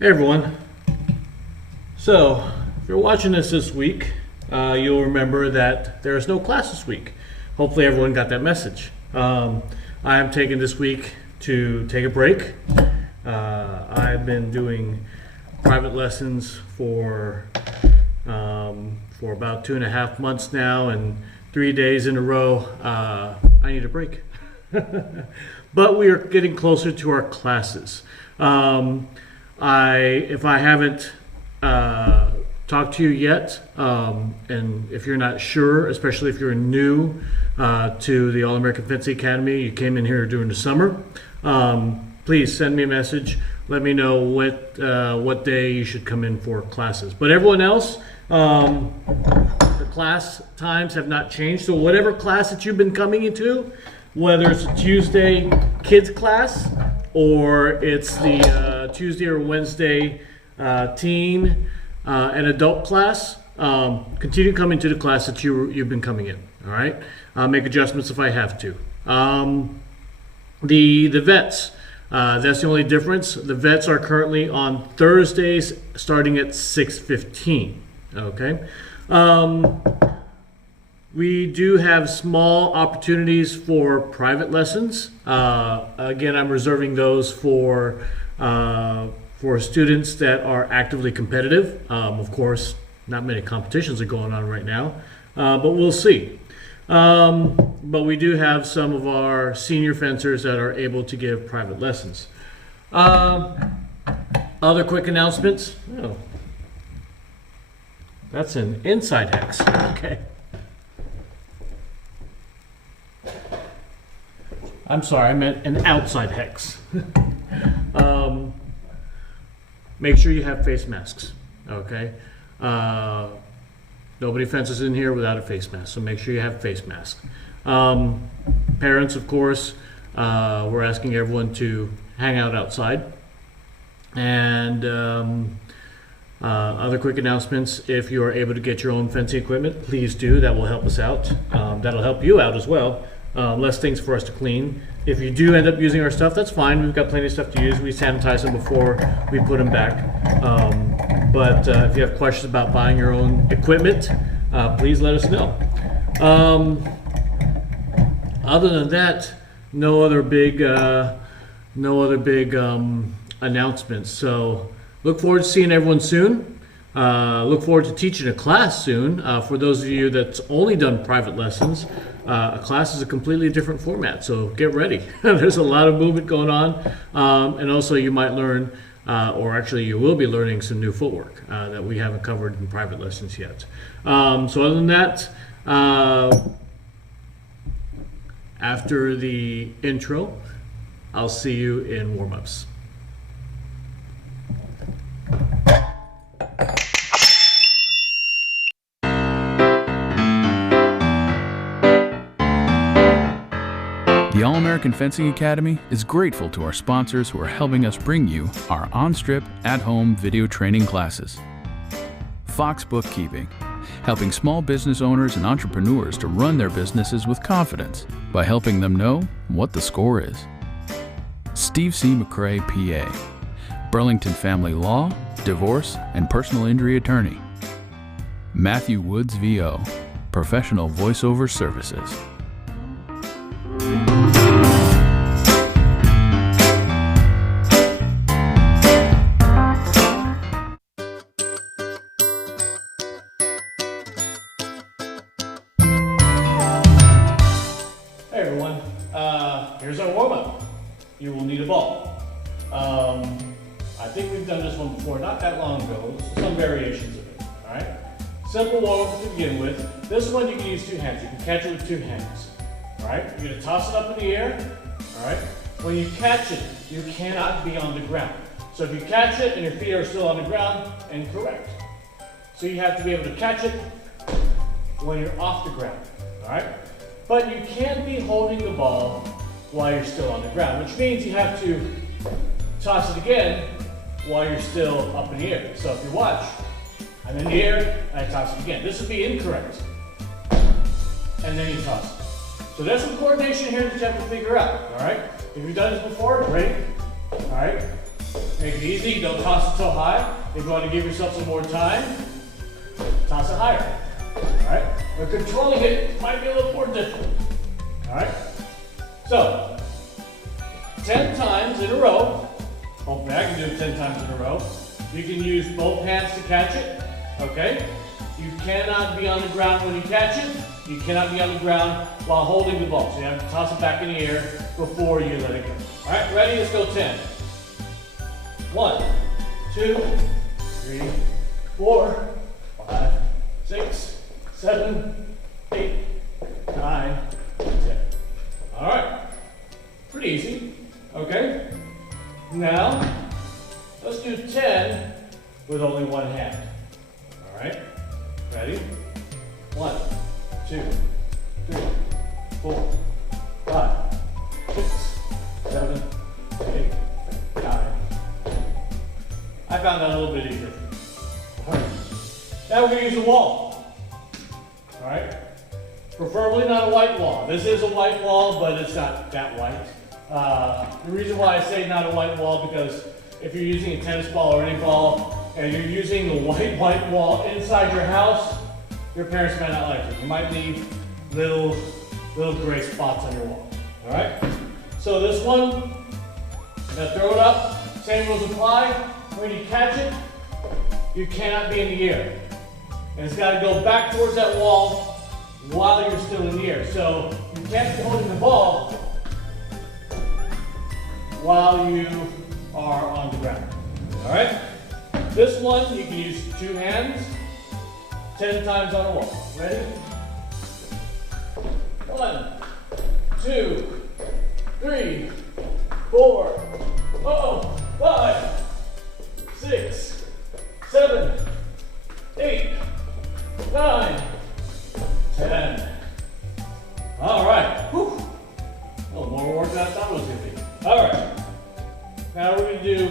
Hey everyone. So, if you're watching this week, you'll remember that there is no class this week. Hopefully everyone got that message. I am taking this week to take a break. I've been doing private lessons for about 2.5 months now, and 3 days in a row. I need a break. But we are getting closer to our classes. If I haven't talked to you yet, and if you're not sure, especially if you're new to the All-American Fencing Academy, you came in here during the summer, please send me a message. Let me know what day you should come in for classes. But everyone else, the class times have not changed. So whatever class that you've been coming into, whether it's a Tuesday kids class or it's the Tuesday or Wednesday teen and adult class, continue coming to the class that you've been coming in. All right, I'll make adjustments if I have to. The vets, that's the only difference. The vets are currently on Thursdays starting at 6:15. Okay. We do have small opportunities for private lessons. Again, I'm reserving those for students that are actively competitive. Of course, not many competitions are going on right now, but we'll see. But we do have some of our senior fencers that are able to give private lessons. Other quick announcements. Oh, that's an inside hex. Okay. I'm sorry, I meant an outside hex. Make sure you have face masks, okay? Nobody fences in here without a face mask, so make sure you have face masks. Parents, of course, we're asking everyone to hang out outside. And other quick announcements, if you are able to get your own fencing equipment, please do. That will help us out. That'll help you out as well. Less things for us to clean. If you do end up using our stuff, that's fine. We've got plenty of stuff to use. We sanitize them before we put them back. But if you have questions about buying your own equipment, please let us know. Other than that, no other big announcements. So look forward to seeing everyone soon. Look forward to teaching a class soon. For those of you that's only done private lessons, a class is a completely different format, so get ready. There's a lot of movement going on, and also you might learn, or actually you will be learning some new footwork that we haven't covered in private lessons yet. So other than that, after the intro, I'll see you in warm-ups. The All-American Fencing Academy is grateful to our sponsors who are helping us bring you our on-strip, at-home video training classes. Fox Bookkeeping, helping small business owners and entrepreneurs to run their businesses with confidence by helping them know what the score is. Steve C. McCrae, PA, Burlington Family Law, Divorce, and Personal Injury Attorney. Matthew Woods, VO, Professional Voiceover Services. Hey everyone, here's our warm-up. You will need a ball. I think we've done this one before, not that long ago, some variations of it, all right? Simple warm-up to begin with. This one you can use two hands. You can catch it with two hands, all right? You're gonna toss it up in the air, all right? When you catch it, you cannot be on the ground. So if you catch it and your feet are still on the ground, incorrect. So you have to be able to catch it when you're off the ground, all right? But you can't be holding the ball while you're still on the ground, which means you have to toss it again while you're still up in the air. So if you watch, I'm in the air and I toss it again. This would be incorrect. And then you toss it. So there's some coordination here that you have to figure out, all right? If you've done this before, great, all right? Make it easy, don't toss it so high. If you want to give yourself some more time, toss it higher. Alright? But controlling it might be a little more difficult. Alright? So, 10 times in a row. Hopefully I can do it 10 times in a row. You can use both hands to catch it. Okay? You cannot be on the ground when you catch it. You cannot be on the ground while holding the ball. So you have to toss it back in the air before you let it go. Alright, ready? Let's go 10. 1, 2, 3, 4, 5, 6, 7, 8, 9, 10. Alright. Pretty easy. Okay? Now, let's do 10 with only one hand. Alright? Ready? 1, 2, 3, 4, 5, 6, 7, 8, 9. I found that a little bit easier. Alright. Now we're going to use a wall. Alright? Preferably not a white wall. This is a white wall, but it's not that white. The reason why I say not a white wall, because if you're using a tennis ball or any ball, and you're using the white wall inside your house, your parents might not like it. You might leave little gray spots on your wall. Alright? So this one, I'm going to throw it up. Same rules apply. When you catch it, you cannot be in the air. And it's got to go back towards that wall while you're still in the air. So you can't be holding the ball while you are on the ground. Alright? This one, you can use 2 hands, 10 times on a wall. Ready? 1, 2, 3, 4, 5, 6, 7, 8, 9, 10. Alright. A little more work than I thought it was going to be. Alright. Now we're going to do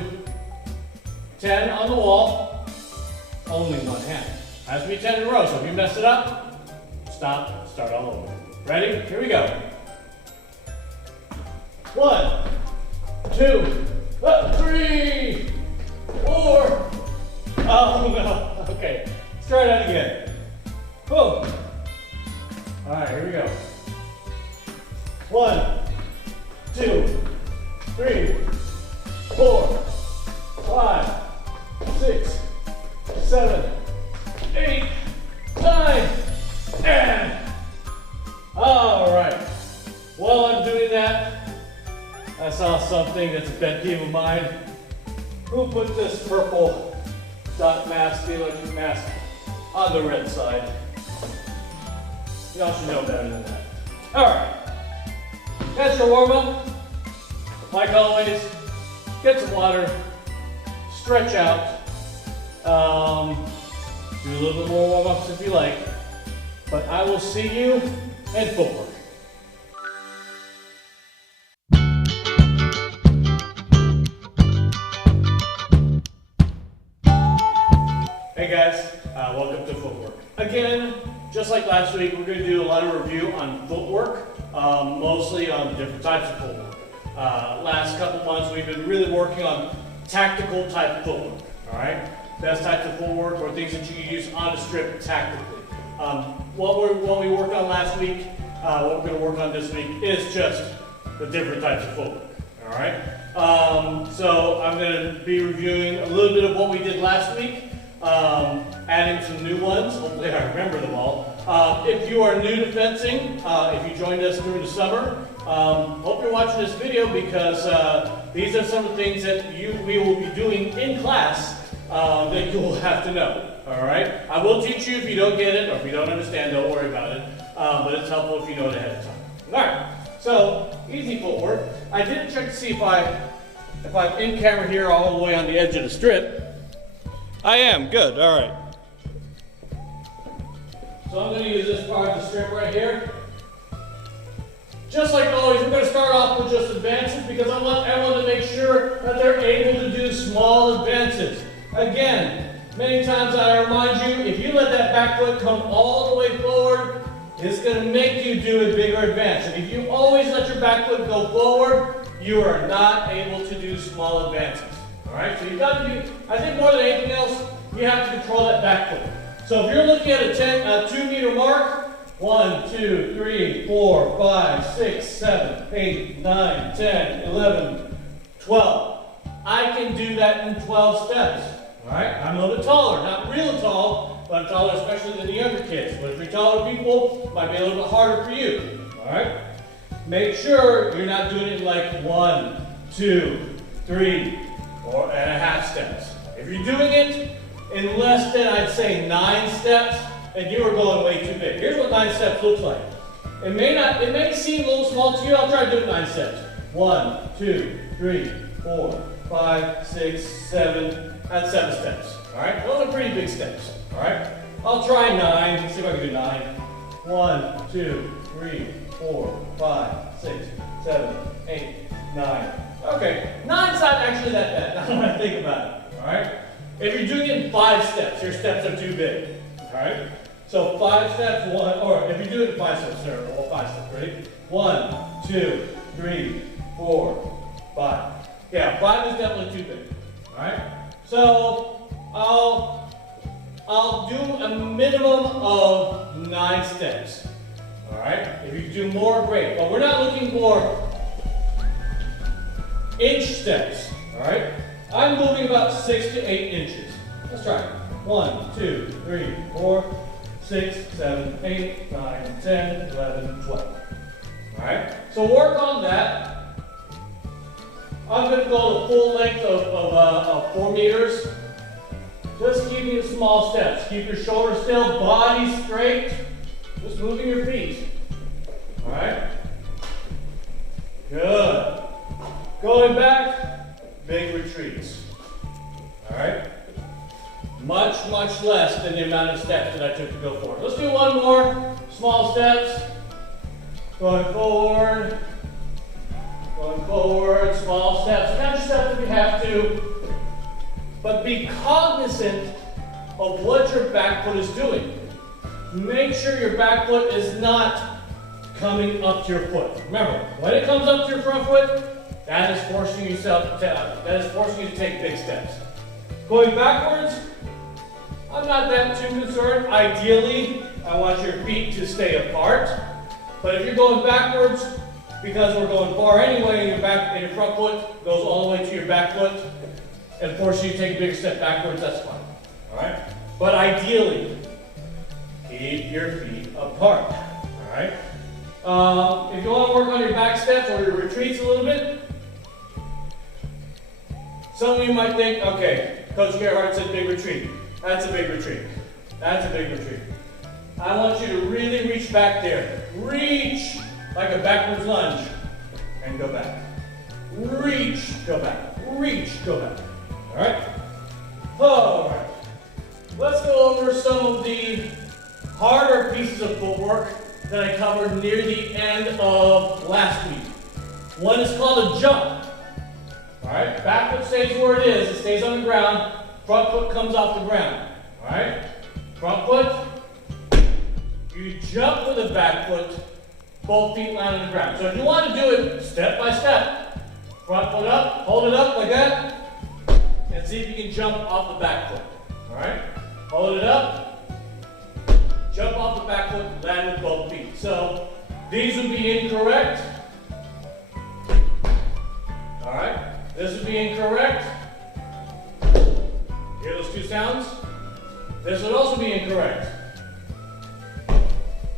10 on the wall, only one hand. Has to be 10 in a row, so if you mess it up, stop, start all over. Ready? Here we go. 1, 2, 3, 4. Oh no. Okay. Let's try that again. Boom. Alright, here we go. 1, 2, 3, 4, 5, 6, 7, 8, 9, 10. Alright. While I'm doing that, I saw something that's a pet peeve of mine. Who put this purple dot mask, the electric mask, on the red side? Y'all should know better than that. Alright. That's your warm-up. Like always, get some water, stretch out, do a little bit more warm-ups if you like, but I will see you in footwork. Hey guys, welcome to Footwork. Again, just like last week, we're going to do a lot of review on footwork, mostly on different types of footwork. Last couple months, we've been really working on tactical type footwork. All right, best types of footwork or things that you can use on a strip tactically. What we worked on last week, what we're going to work on this week is just the different types of footwork. All right. So I'm going to be reviewing a little bit of what we did last week. Adding some new ones, hopefully I remember them all. If you are new to fencing, if you joined us during the summer, hope you're watching this video because these are some of the things that we will be doing in class that you will have to know. Alright? I will teach you if you don't get it or if you don't understand, don't worry about it. But it's helpful if you know it ahead of time. Alright, so easy footwork. I did check to see if I'm in camera here all the way on the edge of the strip. I am, good, all right. So I'm going to use this part of the strip right here. Just like always, we're going to start off with just advances because I want everyone to make sure that they're able to do small advances. Again, many times I remind you, if you let that back foot come all the way forward, it's going to make you do a bigger advance. And if you always let your back foot go forward, you are not able to do small advances. All right, so you've got to do, I think more than anything else, you have to control that back foot. So if you're looking at a 2 meter mark, 1, 2, 3, 4, 5, 6, 7, 8, 9, 10, 11, 12. I can do that in 12 steps. All right, I'm a little bit taller, not real tall, but I'm taller especially than the younger kids. But if you're taller people, it might be a little bit harder for you. All right, make sure you're not doing it like 1, 2, 3, 4 and a half steps. If you're doing it in less than, I'd say, 9 steps, then you are going way too big. Here's what 9 steps looks like. It may seem a little small to you. I'll try to do it 9 steps. 1, 2, 3, 4, 5, 6, 7, and 7 steps. All right, those are pretty big steps. All right, I'll try 9. Let's see if I can do 9. 1, 2, 3, 4, 5, 6, 7, 8, 9. Okay, 9's not actually that bad. Now when I think about it. All right, if you're doing it in 5 steps, your steps are too big. All right, so 5 steps, 1, or if you do it in 5 steps, there, all 5 steps. Ready? 1, 2, 3, 4, 5. Yeah, 5 is definitely too big. All right, so I'll do a minimum of 9 steps. All right, if you do more, great. But we're not looking for inch steps. All right, I'm moving about 6 to 8 inches. Let's try it. 1, 2, 3, 4, 6, 7, 8, 9, 10, 11, 12. All right, so work on that. I'm going to go the full length of 4 meters. Just keeping the small steps. Keep your shoulders still, body straight. Just moving your feet. All right. Good. Going back, big retreats. All right. Much, much less than the amount of steps that I took to go forward. Let's do one more. Small steps. Going forward. Going forward, small steps. Count your steps if you have to. But be cognizant of what your back foot is doing. Make sure your back foot is not coming up to your foot. Remember, when it comes up to your front foot, that is forcing you to take big steps. Going backwards, I'm not that too concerned. Ideally, I want your feet to stay apart. But if you're going backwards, because we're going far anyway, and your front foot goes all the way to your back foot, and force you to take a bigger step backwards, that's fine. All right? But ideally, keep your feet apart. All right? If you want to work on your back steps or your retreats a little bit, some of you might think, okay, Coach Gerhardt said big retreat. That's a big retreat. That's a big retreat. I want you to really reach back there. Reach like a backwards lunge and go back. Reach, go back. Reach, go back. All right? All right. Let's go over some of the harder pieces of footwork that I covered near the end of last week. One is called a jump. All right? Back foot stays where it is. It stays on the ground. Front foot comes off the ground. All right? Front foot. You jump with the back foot. Both feet land on the ground. So if you want to do it step by step, front foot up, hold it up like that, and see if you can jump off the back foot. All right? Hold it up, jump off the back foot, land with both feet. So these would be incorrect. All right? This would be incorrect. Hear those two sounds? This would also be incorrect.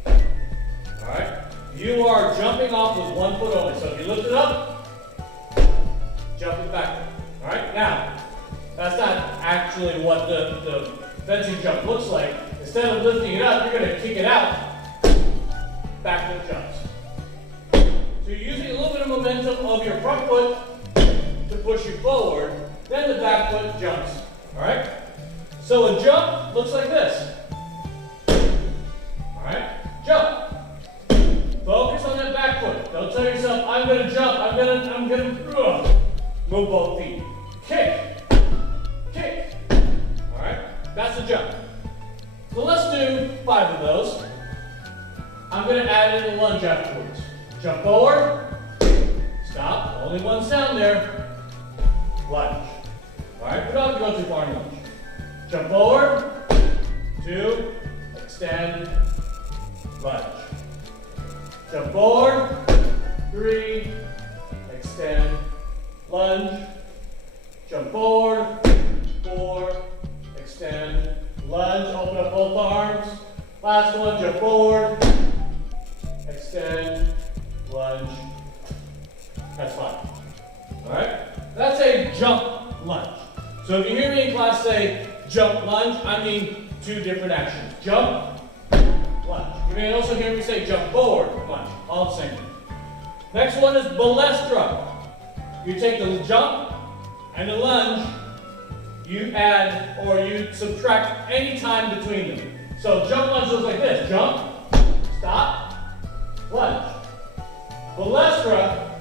All right? You are jumping off with one foot only. So if you lift it up, jump it back. All right? Now, that's not actually what the fencing jump looks like. Instead of lifting it up, you're going to kick it out. Back foot jumps. So you're using a little bit of momentum of your front foot to push you forward. Then the back foot jumps. All right? So a jump looks like this. All right? Jump. Focus on that back foot. Don't tell yourself, I'm going to jump. I'm going to move both feet. Kick. Kick. All right? That's a jump. So let's do 5 of those. I'm going to add in a lunge afterwards. Jump forward. Stop. Only one sound there. Lunge. Alright, we don't have to go too far in lunge. Jump forward, 2, extend, lunge. Jump forward, 3, extend, lunge. Jump forward, 4, extend, lunge. Open up both arms. Last one, jump forward, extend, lunge. That's fine. Alright? That's a jump lunge. So if you hear me in class say jump lunge, I mean 2 different actions. Jump, lunge. You may also hear me say jump forward, lunge. All the same. Next one is balestra. You take the jump and the lunge, you add or you subtract any time between them. So jump lunge looks like this. Jump, stop, lunge. Balestra,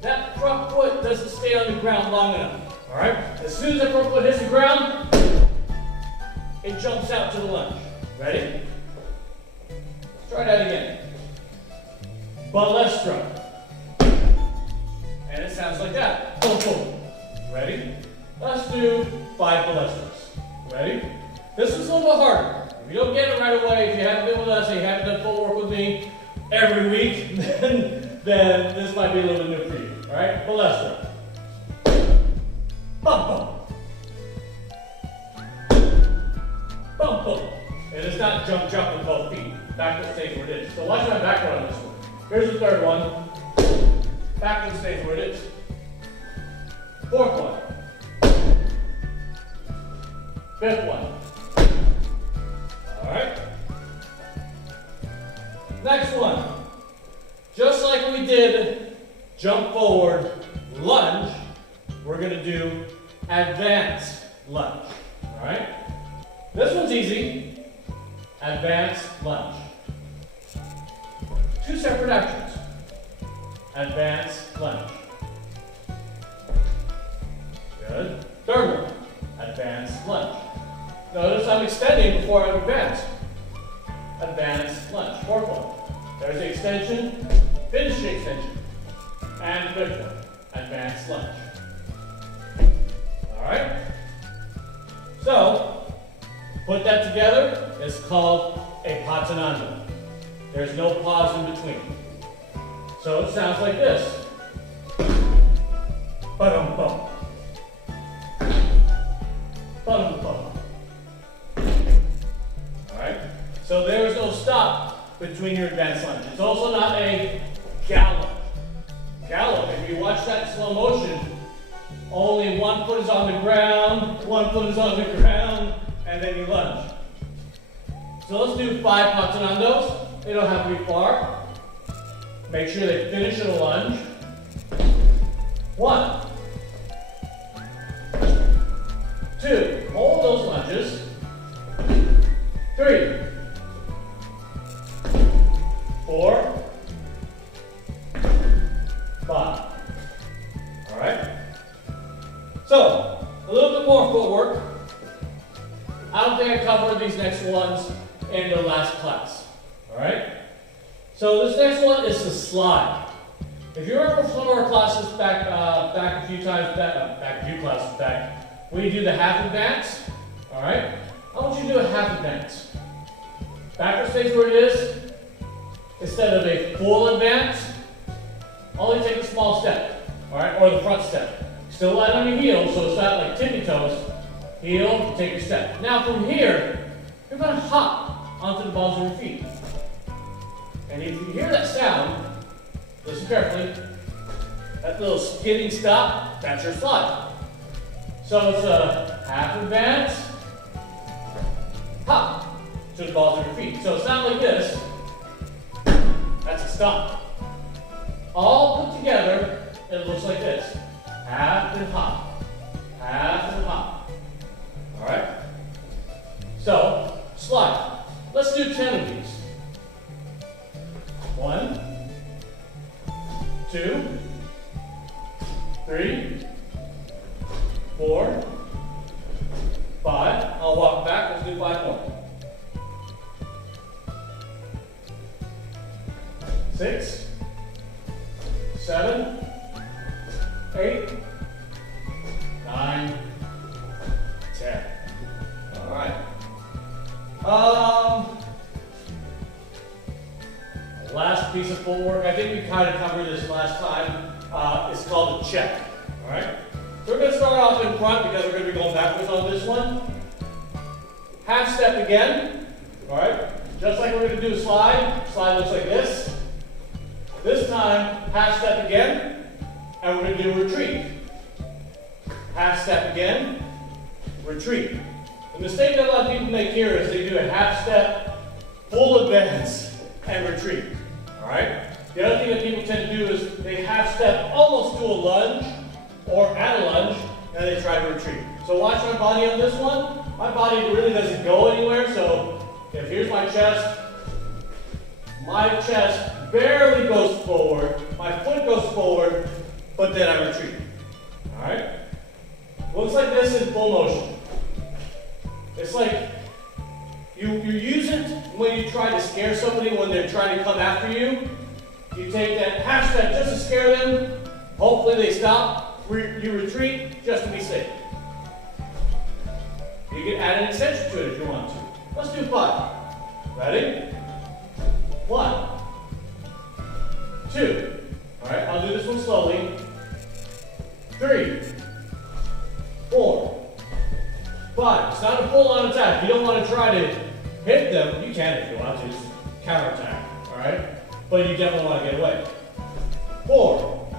that front foot doesn't stay on the ground long enough. Alright? As soon as that front foot hits the ground, it jumps out to the lunge. Ready? Let's try that again. Balestra. And it sounds like that. Boom, boom. Ready? Let's do 5 balestras. Ready? This is a little bit harder. If you don't get it right away, if you haven't been with us and you haven't done footwork with me every week, then this might be a little bit new for you. Alright? Balestra. Bump, bump. Bump, bump. It is not jump, jump with both feet. Back foot stays where it is. So watch my back foot on this one. Here's the third one. Back foot stays where it is. Fourth one. Fifth one. Alright. Next one. Just like we did jump forward, lunge, we're going to do advanced lunge. Alright? This one's easy. Advanced lunge. 2 separate actions. Advanced lunge. Good. Third one. Advanced lunge. Notice I'm extending before I advance. Advanced lunge. Fourth one. There's the extension. Finish the extension. And fifth one. Advanced lunge. Alright? So, put that together. It's called a patinando. There's no pause in between. So it sounds like this. Ba-dum-bum. Ba-dum-bum. Alright? So there is no stop between your advanced lunge. It's also not a gallop. Gallop, if you watch that in slow motion, only one foot is on the ground, one foot is on the ground, and then you lunge. So let's do 5 patinandos. They don't have to be far. Make sure they finish in a lunge. 1, 2, hold those lunges. 3, 4, 5. Alright? So, a little bit more footwork. I don't think I covered these next ones in the last class. Alright? So this next one is the slide. If you remember some of our classes back a few classes back, we do the half advance. Alright? I want you to do a half advance. Backward stays where it is. Instead of a full advance, only take a small step. Alright? Or the front step. Still light on your heel, so it's not like tippy toes. Heel, take your step. Now from here, you're going to hop onto the balls of your feet. And if you hear that sound, listen carefully. That little skidding stop, that's your slide. So it's a half advance, hop to the balls of your feet. So it's not like this. That's a stop. All put together, it looks like this. Half and hop. Half and hop. Alright? So, slide. Let's do 10 of these. 1, 2, 3, 4, 5. I'll walk back. Let's do 5 more. 6, 7, 8, called a check. All right? So we're going to start off in front because we're going to be going backwards on this one. Half step again. All right? Just like we're going to do a slide. Slide looks like this. This time, half step again, and we're going to do a retreat. Half step again, retreat. The mistake that a lot of people make here is they do a half step, full advance, and retreat. All right? The other thing that people tend to do is they half step almost to a lunge, or at a lunge, and they try to retreat. So watch my body on this one. My body really doesn't go anywhere, so if here's my chest barely goes forward, my foot goes forward, but then I retreat. All right? Looks like this in full motion. It's like you use it when you try to scare somebody when they're trying to come after you. You take that half step just to scare them. Hopefully they stop. You retreat just to be safe. You can add an extension to it if you want to. Let's do 5. Ready? 1, 2. All right, I'll do this one slowly. 3, 4, 5. It's not a full-on attack. You don't want to try to hit them. You can if you want to. Just counterattack. All right? But you definitely want to get away. 4,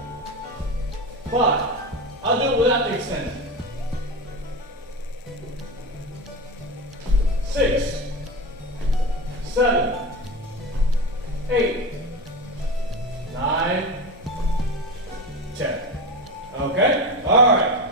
5. I'll do it without the extension. 6, 7, 8, 9, 10. Okay? All right.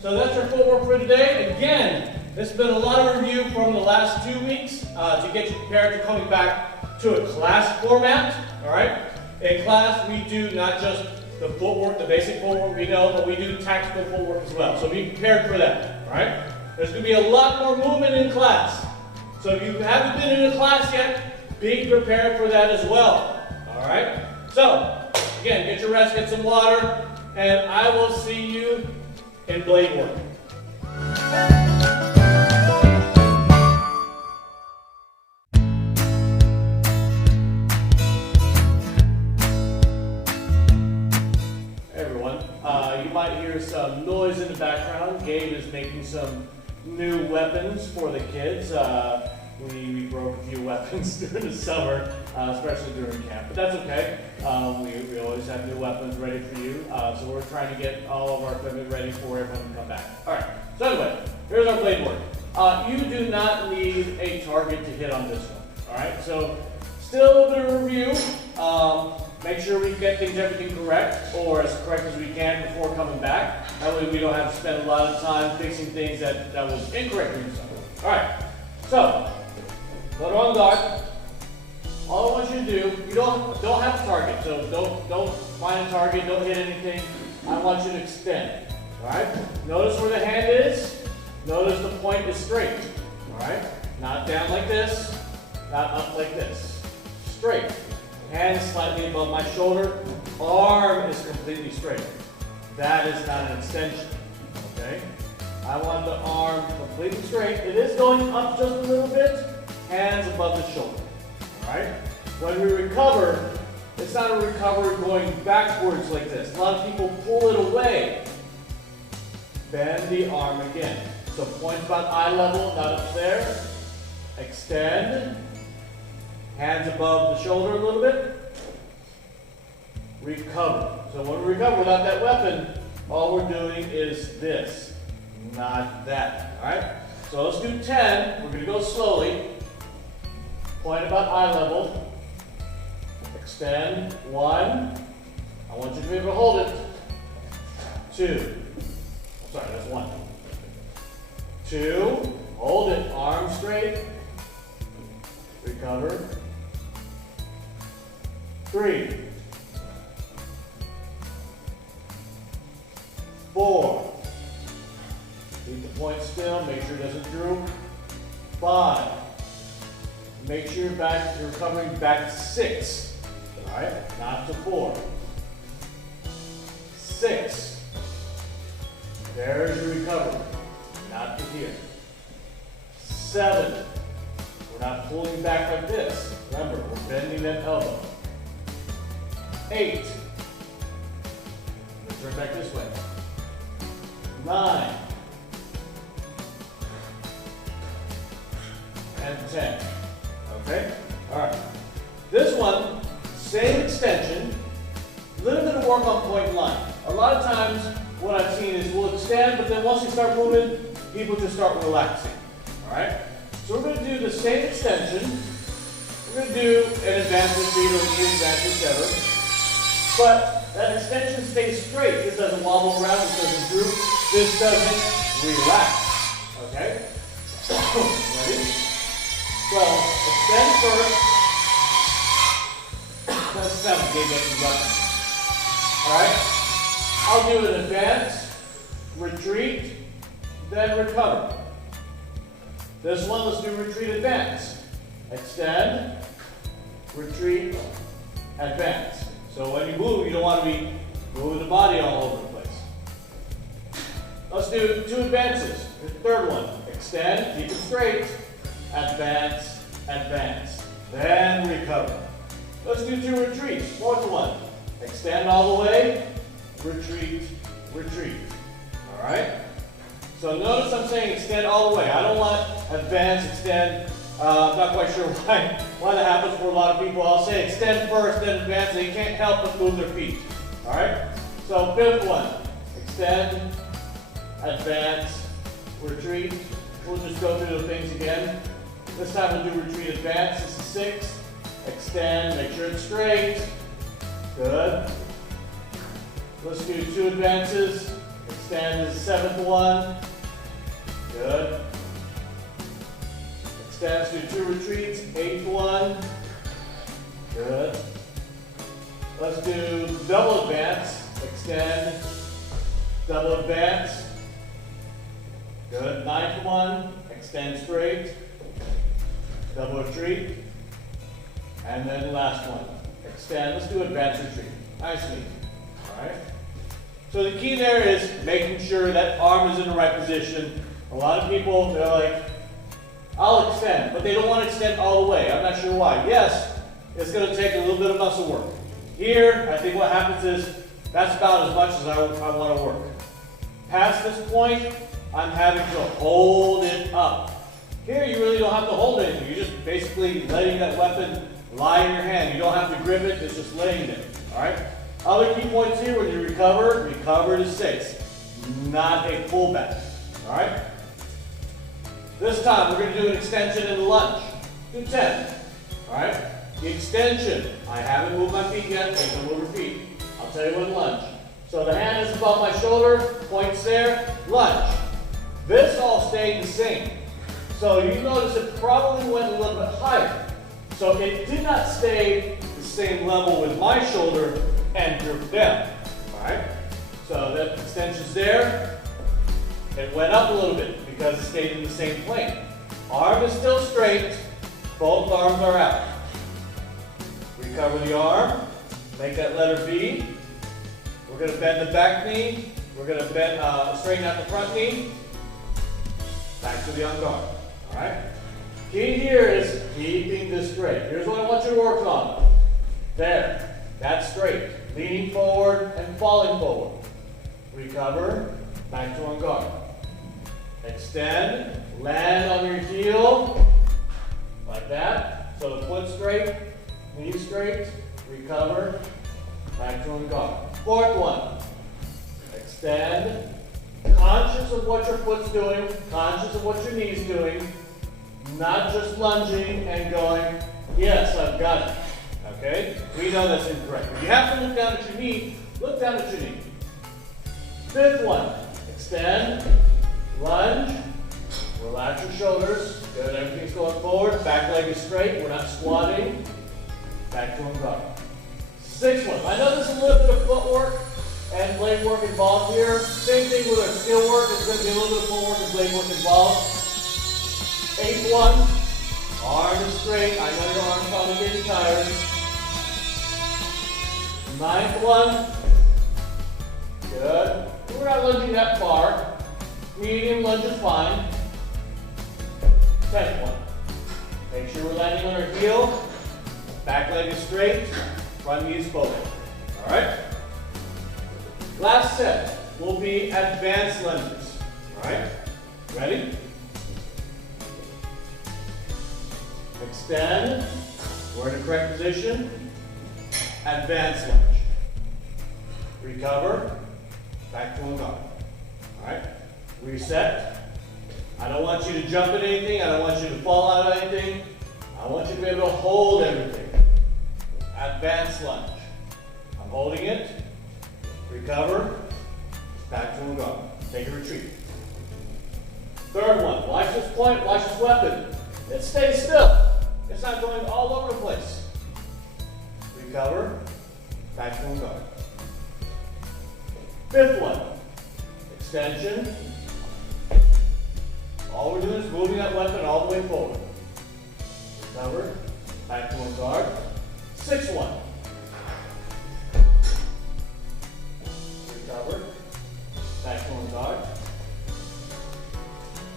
So that's our footwork for today. Again, this has been a lot of review from the last 2 weeks to get you prepared to coming back to a class format. All right? In class, we do not just the footwork, the basic footwork we know, but we do tactical footwork as well. So be prepared for that. All right? There's going to be a lot more movement in class. So if you haven't been in a class yet, be prepared for that as well. All right? So, again, get your rest, get some water, and I will see you in Bladework. Hey everyone, you might hear some noise in the background. Gabe is making some new weapons for the kids. We broke a few weapons during the summer, especially during camp, but that's okay. We always have new weapons ready for you, so we're trying to get all of our equipment ready for everyone to come back. All right, so anyway, here's our blade work. You do not need a target to hit on this one, all right? So still a bit of review. Make sure we get everything correct, or as correct as we can before coming back. That way we don't have to spend a lot of time fixing things that was incorrect in your summer. All right, so go to on guard. All I want you to do, you don't have a target, so don't find a target, don't hit anything. I want you to extend. All right? Notice where the hand is. Notice the point is straight. All right? Not down like this, not up like this. Straight. Hand slightly above my shoulder. Arm is completely straight. That is not an extension. Okay? I want the arm completely straight. It is going up just a little bit. Hands above the shoulder. All right? When we recover, it's not a recovery going backwards like this. A lot of people pull it away. Bend the arm again. So point about eye level, not up there. Extend. Hands above the shoulder a little bit. Recover. So when we recover without that weapon, all we're doing is this, not that. All right? So let's do 10. We're going to go slowly. Point about eye level. Extend. 1. I want you to be able to hold it. 2. Sorry, that's 1. 2. Hold it. Arm straight. Recover. 3. 4. Keep the point still. Make sure it doesn't droop. 5. Make sure you're recovering back to 6. All right? Not to 4. 6. There's your recovery. Not to here. 7. We're not pulling back like this. Remember, we're bending that elbow. 8. Return back this way. 9. And 10. Okay? Alright. This one, same extension, a little bit of work on point and line. A lot of times, what I've seen is we'll extend, but then once we start moving, people just start relaxing. Alright? So we're going to do the same extension. We're going to do an advanced retreat or an advanced whichever. But that extension stays straight. This doesn't wobble around, this doesn't droop, this doesn't relax. Okay? Ready? So, extend first. That's 7, gave that instruction. Alright? I'll do an advance, retreat, then recover. This one, let's do retreat, advance. Extend, retreat, advance. So when you move, you don't want to be moving the body all over the place. Let's do 2 advances. The third one, extend, keep it straight, advance, advance, then recover. Let's do 2 retreats. Fourth one, extend all the way, retreat, retreat. All right? So notice I'm saying extend all the way. I don't want advance, extend. I'm not quite sure why that happens for a lot of people. I'll say extend first, then advance. They can't help but move their feet. All right? So fifth one, extend, advance, retreat. We'll just go through the things again. This time we'll do retreat, advance. This is 6. Extend, make sure it's straight. Good. Let's do 2 advances. Extend is the 7th one. Good. Extend, let's do 2 retreats. 8th one. Good. Let's do double advance. Extend, double advance. Good. 9th one. Extend straight. Double retreat. And then the last one. Extend. Let's do advance retreat. Nice and easy. Alright? So the key there is making sure that arm is in the right position. A lot of people, they're like, I'll extend, but they don't want to extend all the way. I'm not sure why. Yes, it's going to take a little bit of muscle work. Here, I think what happens is, that's about as much as I want to work. Past this point, I'm having to hold it up. Here, you really don't have to hold anything. You're just basically letting that weapon lie in your hand. You don't have to grip it, it's just laying there. Alright? Other key points here, when you recover to 6. Not a pullback. Alright? This time, we're going to do an extension and a lunge. Do 10. Alright? The extension, I haven't moved my feet yet, so don't move your feet. I'll tell you when lunge. So the hand is above my shoulder, points there, lunge. This all stayed the same. So you notice it probably went a little bit higher. So it did not stay the same level with my shoulder and droop down. Alright? So that extension's there. It went up a little bit because it stayed in the same plane. Arm is still straight. Both arms are out. Recover the arm. Make that letter V. We're going to bend the back knee. We're going to bend, straighten out the front knee. Back to the on guard. Alright? Key here is keeping this straight. Here's what I want you to work on. There. That's straight. Leaning forward and falling forward. Recover. Back to on guard. Extend. Land on your heel. Like that. So the foot straight. Knee straight. Recover. Back to on guard. Fourth one. Extend. Conscious of what your foot's doing. Conscious of what your knee's doing. Not just lunging and going, yes, I've got it. Okay? We know that's incorrect. If you have to look down at your knee, look down at your knee. Fifth one. Extend. Lunge. Relax your shoulders. Good. Everything's going forward. Back leg is straight. We're not squatting. Back to on guard. Sixth one. I know there's a little bit of footwork and blade work involved here. Same thing with our skill work. There's going to be a little bit of footwork and blade work involved. 8th one. Arm is straight. I know your arm's probably getting tired. 9th one. Good. We're not lunging that far. Medium lunge is fine. 10th one. Make sure we're landing on our heel. Back leg is straight. Front knee is forward. Alright? Last set will be advanced lunges. All right? Ready? Extend. We're in the correct position. Advanced lunge. Recover. Back to one guard. All right? Reset. I don't want you to jump at anything. I don't want you to fall out of anything. I want you to be able to hold everything. Advanced lunge. I'm holding it. Recover. Back to one guard. Take a retreat. Third one. Watch this point. Watch this weapon. It stays still. It's not going all over the place. Recover. Back to one guard. Fifth one. Extension. All we're doing is moving that weapon all the way forward. Recover. Back to one guard. Sixth one. Recover. Back to one guard.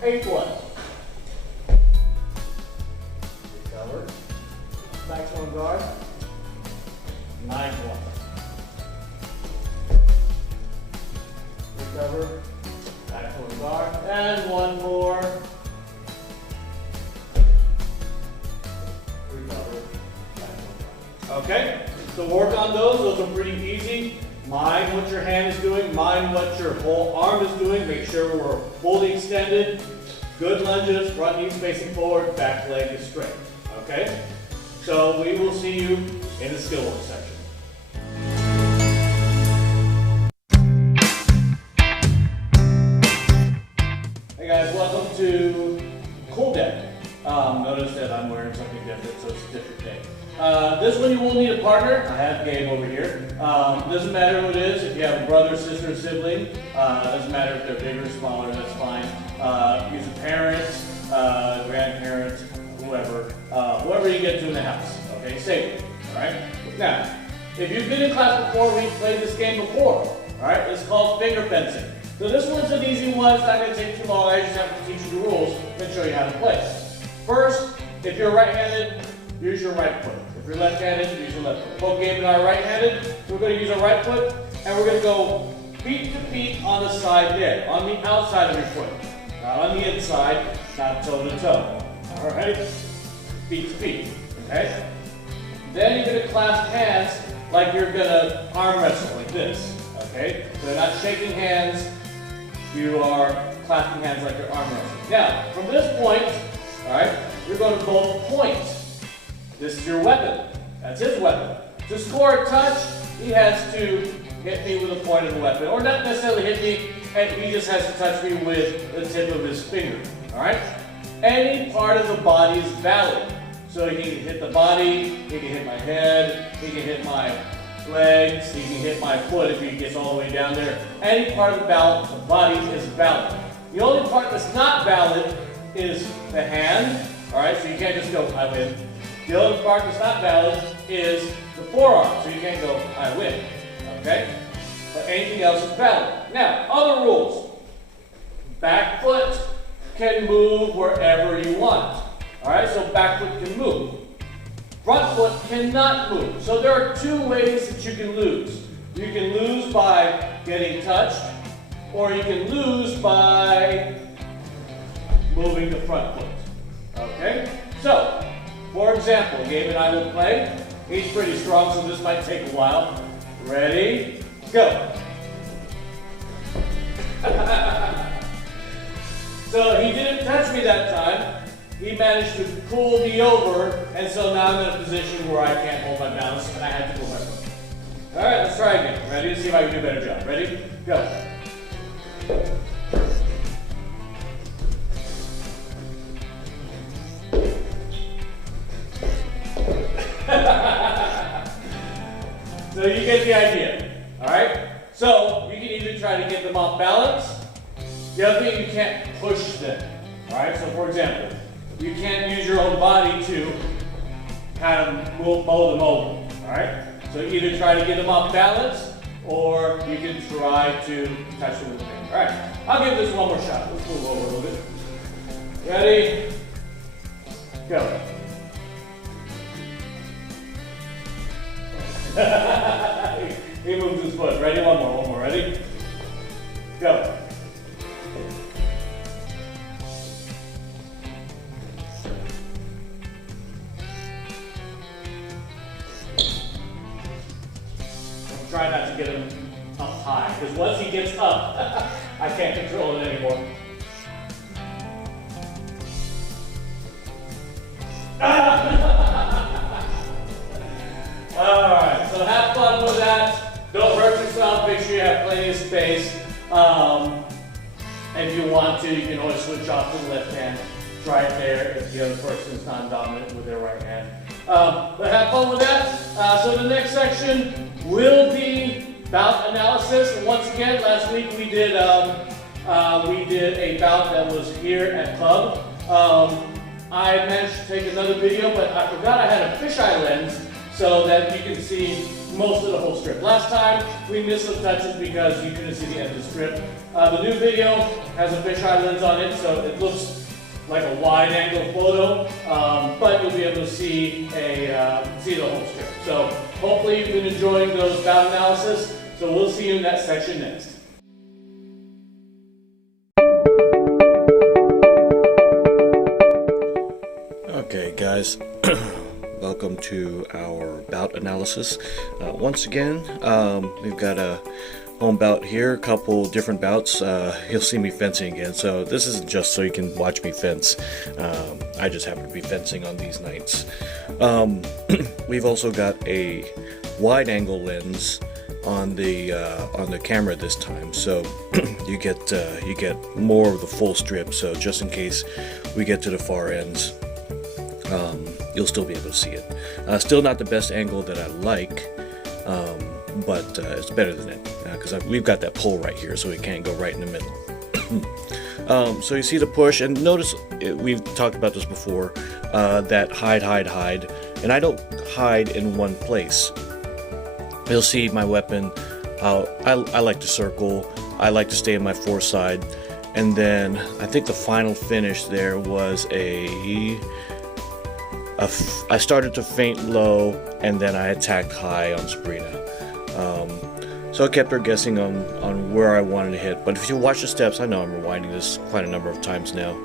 Eighth one. Recover. Back to one guard. Ninth one. Recover. Back to one guard. And one more. Recover. Back to one guard. Okay? So work on those. Those are pretty easy. Mind what your hand is doing. Mind what your whole arm is doing. Make sure we're fully extended. Good lunges. Front knee facing forward. Back leg is straight. Okay? So we will see you in the skill work section. Hey guys, welcome to Cool Day. Notice that I'm wearing something different, so it's a different day. This one you will need a partner. I have Gabe over here. Doesn't matter who it is. If you have a brother, sister, sibling, doesn't matter if they're bigger or smaller, that's fine. Use a parent, grandparent, whoever you get to in the house. Okay, safely. All right. Now, if you've been in class before, we've played this game before. All right. It's called finger fencing. So this one's an easy one. It's not going to take too long. I just have to teach you the rules and show you how to play. First, if you're right-handed, use your right foot. If you're left-handed, use your left foot. Both Gabe and I are right-handed, so we're going to use our right foot, and we're going to go feet to feet on the side there, on the outside of your foot. Not on the inside, not toe to toe. All right? Feet to feet, okay? Then you're going to clasp hands like you're going to arm wrestle, like this, okay? So they're not shaking hands, you are clasping hands like you're arm wrestling. Now, from this point, all right, you're going to both point. This is your weapon. That's his weapon. To score a touch, he has to hit me with the point of the weapon, or not necessarily hit me, and he just has to touch me with the tip of his finger. All right? Any part of the body is valid. So he can hit the body, he can hit my head, he can hit my legs, he can hit my foot if he gets all the way down there. Any part of the body is valid. The only part that's not valid is the hand. All right? So you can't just go, I win. The other part that's not valid is the forearm, so you can't go, I win, okay? But anything else is valid. Now, other rules. Back foot can move wherever you want, all right? So back foot can move. Front foot cannot move. So there are two ways that you can lose. You can lose by getting touched, or you can lose by moving the front foot, okay? So, for example, Gabe and I will play. He's pretty strong, so this might take a while. Ready? Go. So he didn't touch me that time. He managed to pull me over, and so now I'm in a position where I can't hold my balance, and I have to pull my foot. All right, let's try again. Ready? Let's see if I can do a better job. Ready? Go. So you get the idea, all right? So you can either try to get them off balance. The other thing, you can't push them, all right? So for example, you can't use your own body to kind of mold them over, all right? So either try to get them off balance, or you can try to touch them with the finger. All right, I'll give this one more shot. Let's move over a little bit. Ready? Go. He moves his foot. Ready? One more. Ready? Go. Try not to get him up high, because once he gets up, I can't control it anymore. Alright, so have fun with that. Don't hurt yourself. Make sure you have plenty of space. If you want to, you can always switch off to the left hand. Try it there if the other person is non-dominant with their right hand. But have fun with that. So the next section will be bout analysis. And once again, last week we did a bout that was here at Pub. I managed to take another video, but I forgot I had a fisheye lens so that you can see most of the whole strip. Last time we missed some touches because you couldn't see the end of the strip. The new video has a fisheye lens on it, so it looks like a wide angle photo, but you'll be able to see the whole strip. So hopefully you've been enjoying those bout analysis. So we'll see you in that section next. Okay guys, welcome to our bout analysis. Once again, we've got a home bout here, a couple different bouts. You'll see me fencing again, so this isn't just so you can watch me fence. I just happen to be fencing on these nights. We've also got a wide angle lens on the camera this time, so you get more of the full strip. So just in case we get to the far ends, you'll still be able to see it. Still not the best angle that I like, but it's better than it, because we've got that pole right here, so we can't go right in the middle. So you see the push, and notice we've talked about this before, that hide, and I don't hide in one place. You'll see my weapon, I like to circle, I like to stay in my foreside, and then I think the final finish there was I started to feint low, and then I attacked high on Sabrina. So I kept her guessing on where I wanted to hit. But if you watch the steps, I know I'm rewinding this quite a number of times now.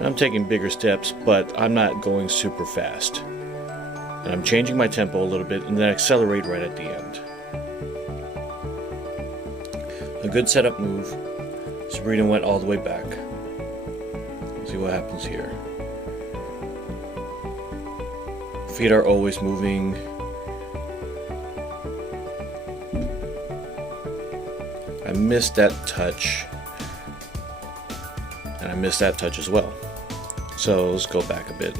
I'm taking bigger steps, but I'm not going super fast. And I'm changing my tempo a little bit, and then accelerate right at the end. A good setup move. Sabrina went all the way back. See what happens here. Feet are always moving. I missed that touch. And I missed that touch as well. So let's go back a bit.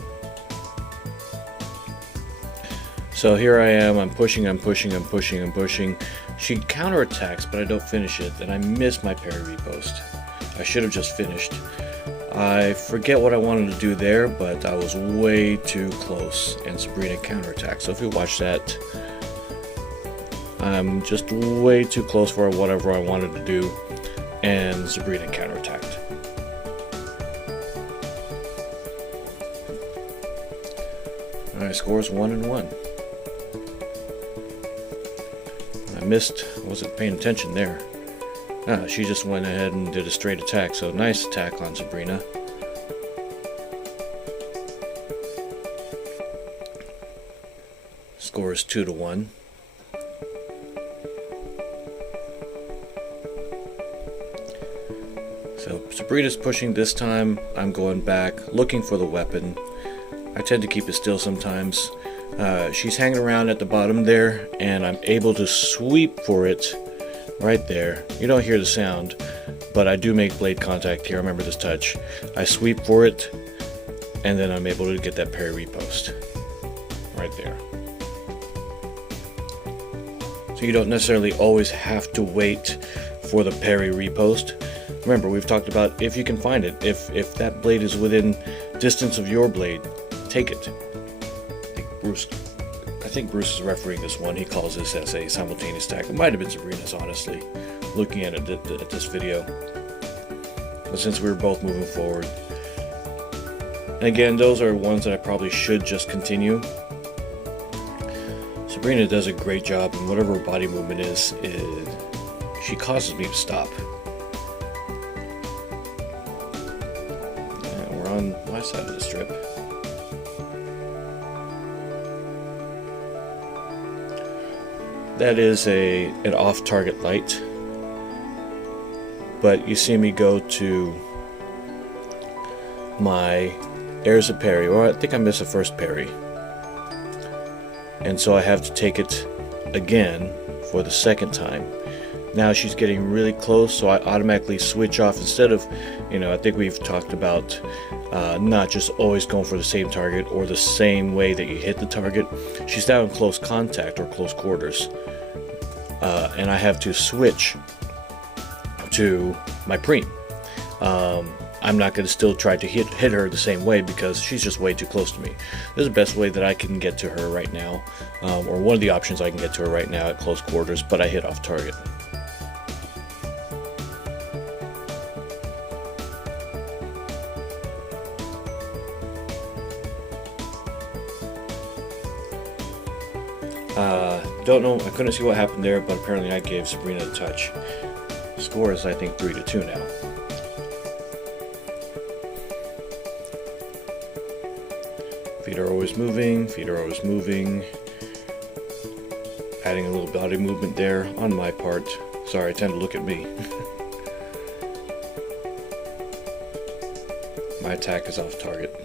So here I am, I'm pushing. She counterattacks, but I don't finish it, and I miss my parry repost. I should have just finished. I forget what I wanted to do there, but I was way too close, and Sabrina counterattacked. So if you watch that, I'm just way too close for whatever I wanted to do, and Sabrina counterattacked. Alright, scores 1-1. I missed, wasn't paying attention there. She just went ahead and did a straight attack, so nice attack on Sabrina. Score is 2-1. So Sabrina's pushing this time. I'm going back, looking for the weapon. I tend to keep it still sometimes. She's hanging around at the bottom there, and I'm able to sweep for it right there. You don't hear the sound, but I do make blade contact here. Remember this touch. I sweep for it, and then I'm able to get that parry repost right there. So you don't necessarily always have to wait for the parry repost. Remember, we've talked about if you can find it. If that blade is within distance of your blade, take it. I think Bruce is refereeing this one. He calls this as a simultaneous attack. It might have been Sabrina's, honestly, looking at it at this video. But since we were both moving forward. And again, those are ones that I probably should just continue. Sabrina does a great job, and whatever her body movement is she causes me to stop. And we're on my side of the strip. That is an off-target light, but you see me go to my there's a parry, or I think I missed the first parry, and so I have to take it again for the second time. Now she's getting really close, so I automatically switch off. Instead of, I think we've talked about not just always going for the same target or the same way that you hit the target. She's now in close contact or close quarters, and I have to switch to my preem. I'm not going to still try to hit her the same way because she's just way too close to me. This is the best way that I can get to her right now, or one of the options I can get to her right now at close quarters, but I hit off target. Don't know, I couldn't see what happened there, but apparently I gave Sabrina a touch. Score is, I think, 3-2 now. Feet are always moving, feet are always moving. Adding a little body movement there on my part. Sorry, I tend to look at me. My attack is off target.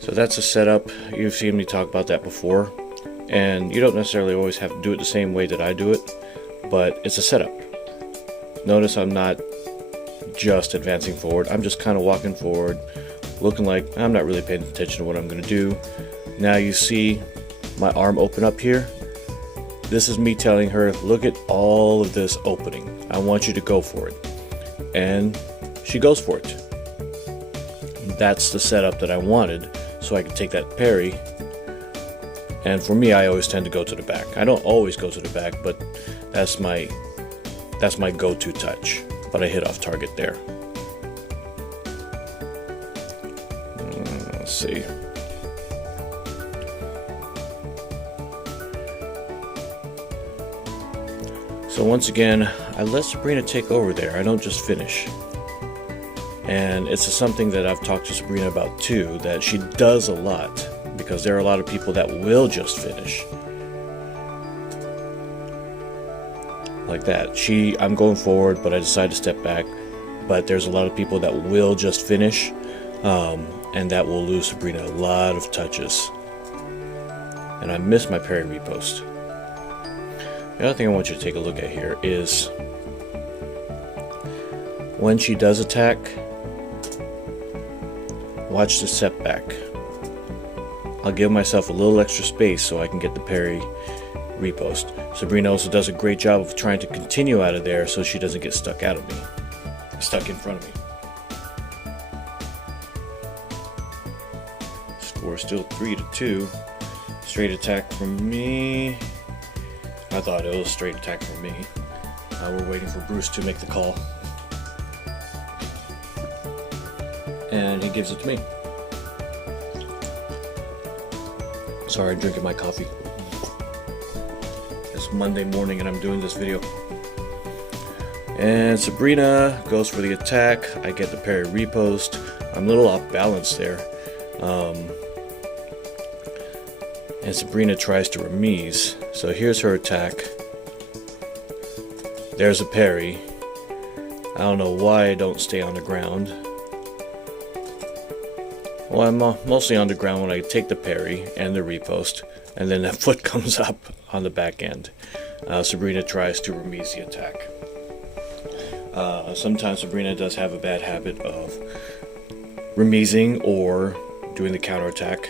So that's a setup. You've seen me talk about that before. And you don't necessarily always have to do it the same way that I do it, but it's a setup. Notice I'm not just advancing forward. I'm just kind of walking forward, looking like I'm not really paying attention to what I'm going to do. Now you see my arm open up here. This is me telling her, look at all of this opening. I want you to go for it. And she goes for it. That's the setup that I wanted, so I could take that parry. And for me, I always tend to go to the back. I don't always go to the back, but that's my go-to touch. But I hit off target there. Let's see. So once again, I let Sabrina take over there. I don't just finish. And it's something that I've talked to Sabrina about too, that she does a lot. Because there are a lot of people that will just finish. Like that. I'm going forward, but I decide to step back. But there's a lot of people that will just finish, and that will lose Sabrina a lot of touches. And I missed my parry repost. The other thing I want you to take a look at here is when she does attack, watch the Sept back. I'll give myself a little extra space so I can get the parry repost. Sabrina also does a great job of trying to continue out of there so she doesn't get stuck in front of me. Score is still 3-2. Straight attack from me. I thought it was a straight attack from me. We're waiting for Bruce to make the call. And he gives it to me. Sorry, I'm drinking my coffee. It's Monday morning and I'm doing this video. And Sabrina goes for the attack. I get the parry repost. I'm a little off balance there. And Sabrina tries to remise. So here's her attack. There's a parry. I don't know why I don't stay on the ground. Well, I'm mostly on the ground when I take the parry and the repost, and then that foot comes up on the back end. Sabrina tries to remise the attack. Sometimes Sabrina does have a bad habit of remising or doing the counterattack.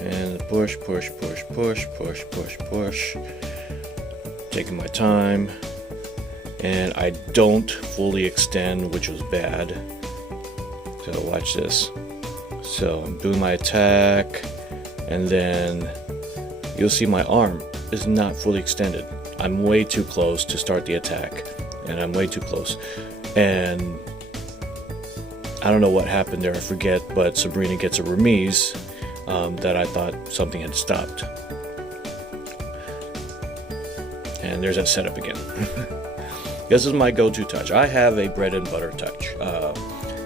And push, push, push, push, push, push, push. Taking my time, and I don't fully extend, which was bad. So watch this. So I'm doing my attack, and then you'll see my arm is not fully extended. I'm way too close to start the attack, and I'm way too close. And I don't know what happened there, I forget, but Sabrina gets a remise that I thought something had stopped. And there's that setup again. This is my go-to touch. I have a bread and butter touch.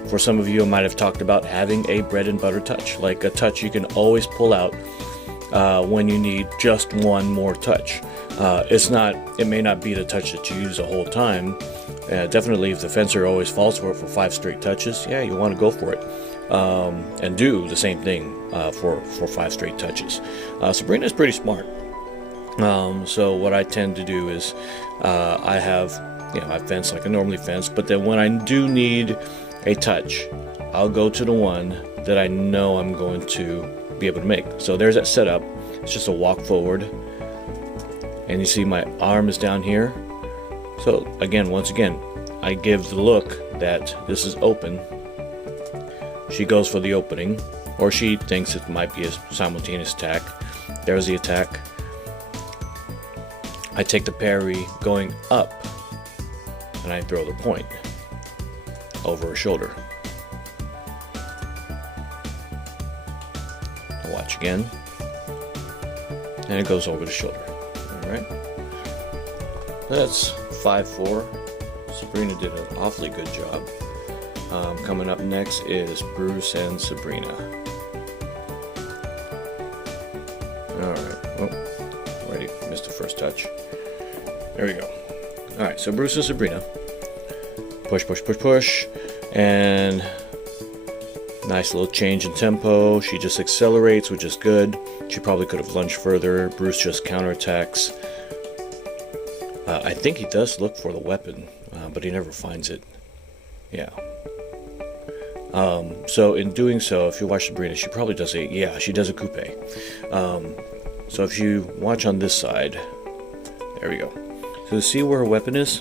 For some of you, I might have talked about having a bread and butter touch, like a touch you can always pull out when you need just one more touch. It may not be the touch that you use the whole time. Definitely, if the fencer always falls for it for 5 straight touches, yeah, you want to go for it. And do the same thing for 5 straight touches. Sabrina's pretty smart. So what I tend to do is I fence like I normally fence, but then when I do need a touch, I'll go to the one that I know I'm going to be able to make. So there's that setup. It's just a walk forward, and you see my arm is down here. So once again, I give the look that this is open. She goes for the opening, or she thinks it might be a simultaneous attack. There's the attack. I take the parry going up, and I throw the point over her shoulder. I'll watch again, and it goes over the shoulder. Alright, that's 5-4. Sabrina did an awfully good job. Coming up next is Bruce and Sabrina. Alright, already missed the first touch. There we go. Alright, so Bruce and Sabrina. Push, push, push, push. And nice little change in tempo. She just accelerates, which is good. She probably could have lunged further. Bruce just counterattacks. I think he does look for the weapon, but he never finds it. Yeah. So in doing so, if you watch Sabrina, she probably does she does a coupe. So if you watch on this side, there we go. So see where her weapon is?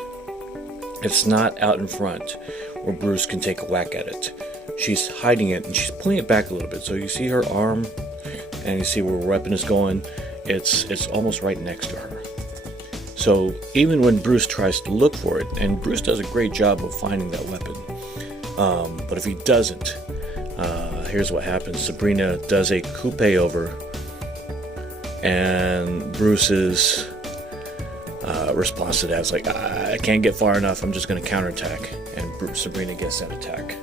It's not out in front where Bruce can take a whack at it. She's hiding it, and she's pulling it back a little bit. So you see her arm, and you see where her weapon is going. It's almost right next to her. So even when Bruce tries to look for it, and Bruce does a great job of finding that weapon, but if he doesn't, here's what happens. Sabrina does a coupe over, and Bruce's response to that is like, I can't get far enough, I'm just going to counterattack, and Sabrina gets that attack.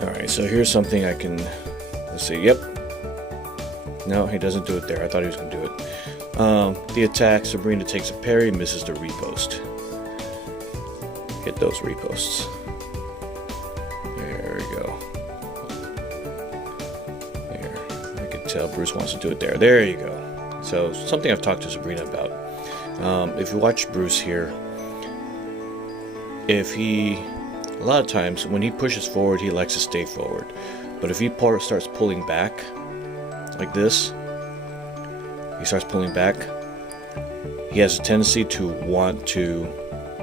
Alright, so here's something I can, let's see, yep. No, he doesn't do it there. I thought he was going to do it. The attack, Sabrina takes a parry, misses the repost. Hit those reposts. There we go. There. I can tell Bruce wants to do it there. There you go. So, something I've talked to Sabrina about. If you watch Bruce here, a lot of times when he pushes forward, he likes to stay forward. But if he starts pulling back, like this, he starts pulling back, he has a tendency to want to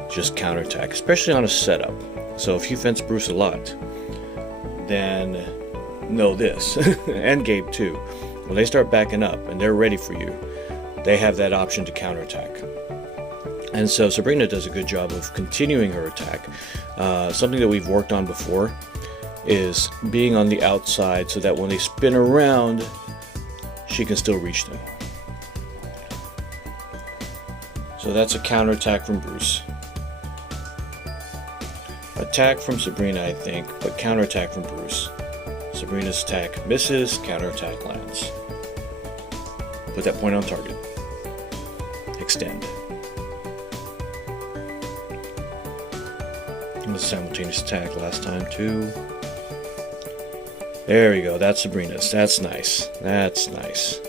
just counterattack, especially on a setup. So if you fence Bruce a lot, then know this, and Gabe too, when they start backing up and they're ready for you, they have that option to counterattack. And so Sabrina does a good job of continuing her attack. Something that we've worked on before is being on the outside so that when they spin around, she can still reach them. So that's a counterattack from Bruce. Attack from Sabrina, I think, but counterattack from Bruce. Sabrina's attack misses, counterattack lands. Put that point on target. Extend. It was a simultaneous attack last time too. There we go, that's Sabrina's. That's nice. That's nice.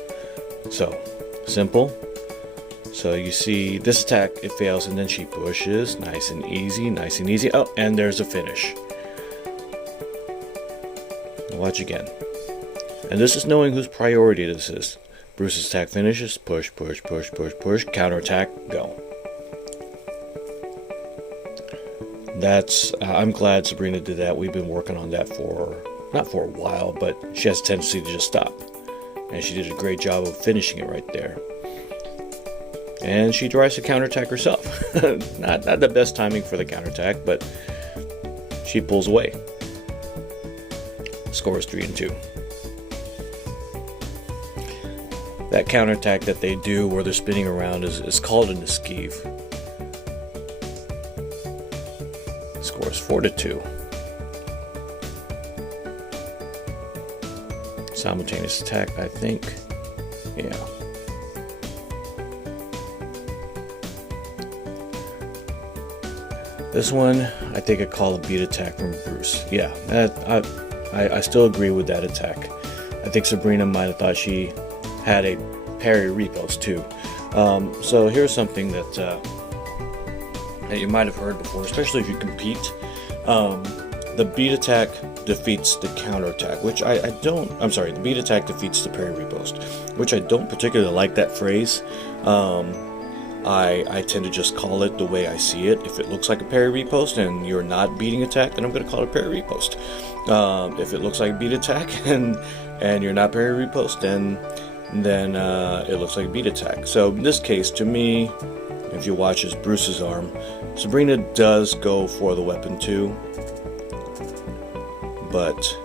So, simple. So you see this attack, it fails, and then she pushes. Nice and easy, nice and easy. Oh, and there's a finish. Watch again. And this is knowing whose priority this is. Bruce's attack finishes. Push, push, push, push, push. Counterattack, go. I'm glad Sabrina did that. We've been working on that for not for a while, but she has a tendency to just stop. And she did a great job of finishing it right there. And she tries to counterattack herself. not the best timing for the counterattack, but she pulls away. Score is 3-2. That counterattack that they do where they're spinning around is called an esquive. Score is 4-2. Simultaneous attack, I think. Yeah. This one, I think I call a beat attack from Bruce. Yeah, I still agree with that attack. I think Sabrina might have thought she had a parry repost too. So here's something that you might have heard before, especially if you compete. The beat attack defeats the counter attack, which the beat attack defeats the parry repost, which I don't particularly like that phrase. I tend to just call it the way I see it. If it looks like a parry repost and you're not beating attack, then I'm going to call it a parry repost. If it looks like a beat attack and you're not parry repost, then it looks like a beat attack. So in this case, to me, if you watch as Bruce's arm, Sabrina does go for the weapon too. But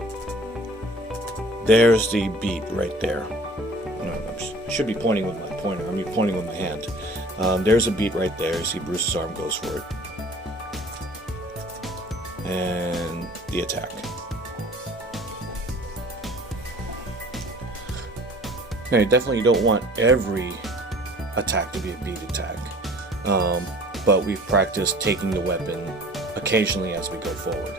there's the beat right there. I should be pointing with my pointer. I'm pointing with my hand. There's a beat right there. You see Bruce's arm goes for it. And the attack. Now, you definitely don't want every attack to be a beat attack. But we've practiced taking the weapon occasionally as we go forward.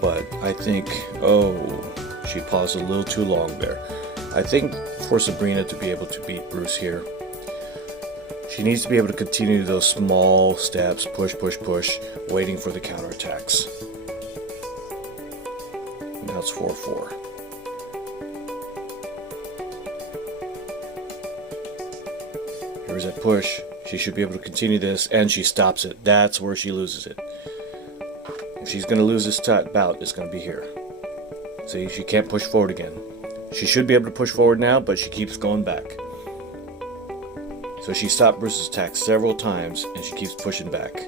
But I think, she paused a little too long there. I think for Sabrina to be able to beat Bruce here, she needs to be able to continue those small steps, push, push, push, waiting for the counterattacks. Now it's 4-4. Here's that push. She should be able to continue this, and she stops it. That's where she loses it. If she's going to lose this bout, it's going to be here. See, she can't push forward again. She should be able to push forward now, but she keeps going back. So she stopped Bruce's attack several times, and she keeps pushing back.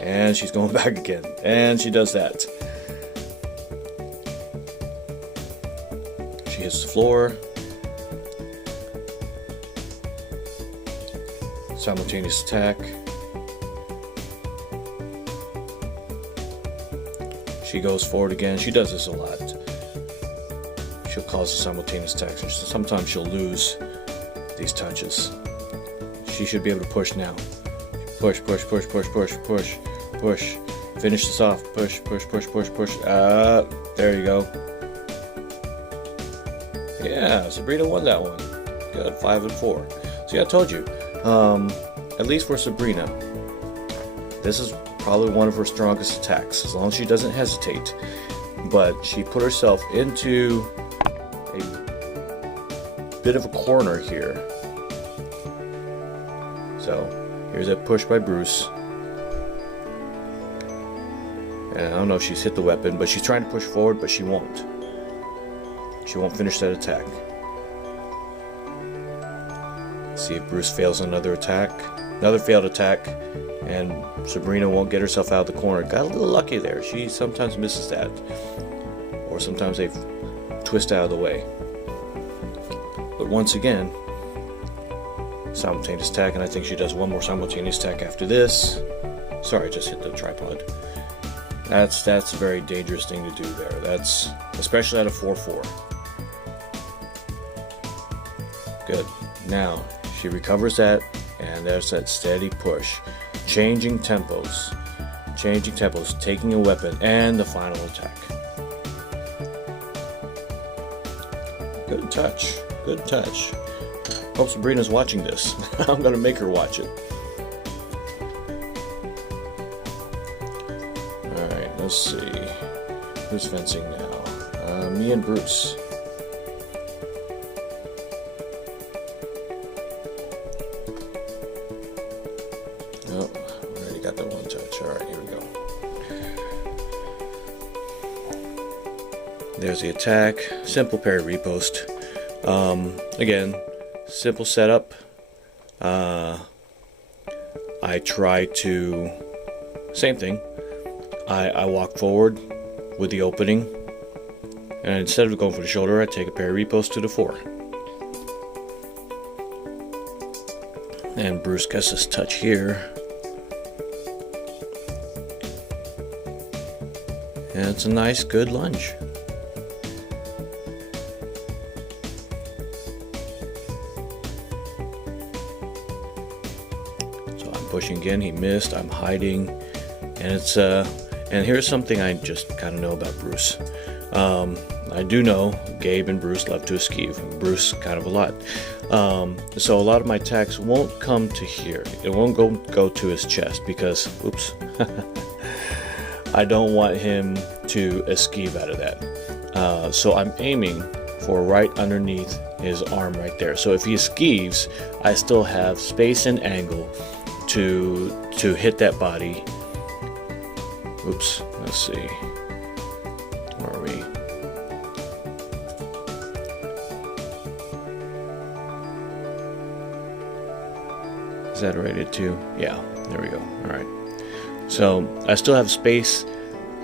And she's going back again. And she does that. She hits the floor. Simultaneous attack. She goes forward again. She does this a lot. She'll cause a simultaneous attack. Sometimes she'll lose these touches. She should be able to push now. Push, push, push, push, push, push, push. Finish this off. Push, push, push, push, push. There you go. Yeah, Sabrina won that one. Good, 5-4. See, I told you. At least for Sabrina, this is probably one of her strongest attacks, as long as she doesn't hesitate. But she put herself into a bit of a corner here. So here's a push by Bruce. And I don't know if she's hit the weapon, but she's trying to push forward, but she won't. She won't finish that attack. See if Bruce fails another attack. Another failed attack. And Sabrina won't get herself out of the corner. Got a little lucky there. She sometimes misses that. Or sometimes they twist out of the way. But once again, simultaneous attack, and I think she does one more simultaneous attack after this. Sorry, I just hit the tripod. That's a very dangerous thing to do there. That's especially at a 4-4. Good. Now she recovers that, and there's that steady push. Changing tempos, taking a weapon, and the final attack. Good touch, good touch. Hope Sabrina's watching this. I'm gonna make her watch it. Alright, let's see. Who's fencing now? Me and Bruce. got the one touch. All right, here we go. There's the attack. Simple parry repost. Again, simple setup. I try to, same thing. I walk forward with the opening, and instead of going for the shoulder, I take a parry repost to the 4. And Bruce gets this touch here. And it's a nice, good lunge. So I'm pushing again, he missed, I'm hiding. And it's, and here's something I just kind of know about Bruce. I do know Gabe and Bruce love to esquive. Bruce kind of a lot. So a lot of my attacks won't come to here. It won't go to his chest because, oops, I don't want him to esquive out of that. So I'm aiming for right underneath his arm right there. So if he esquives, I still have space and angle to hit that body. Oops, let's see. Where are we? Is that rated 2? Yeah, there we go. Alright. So I still have space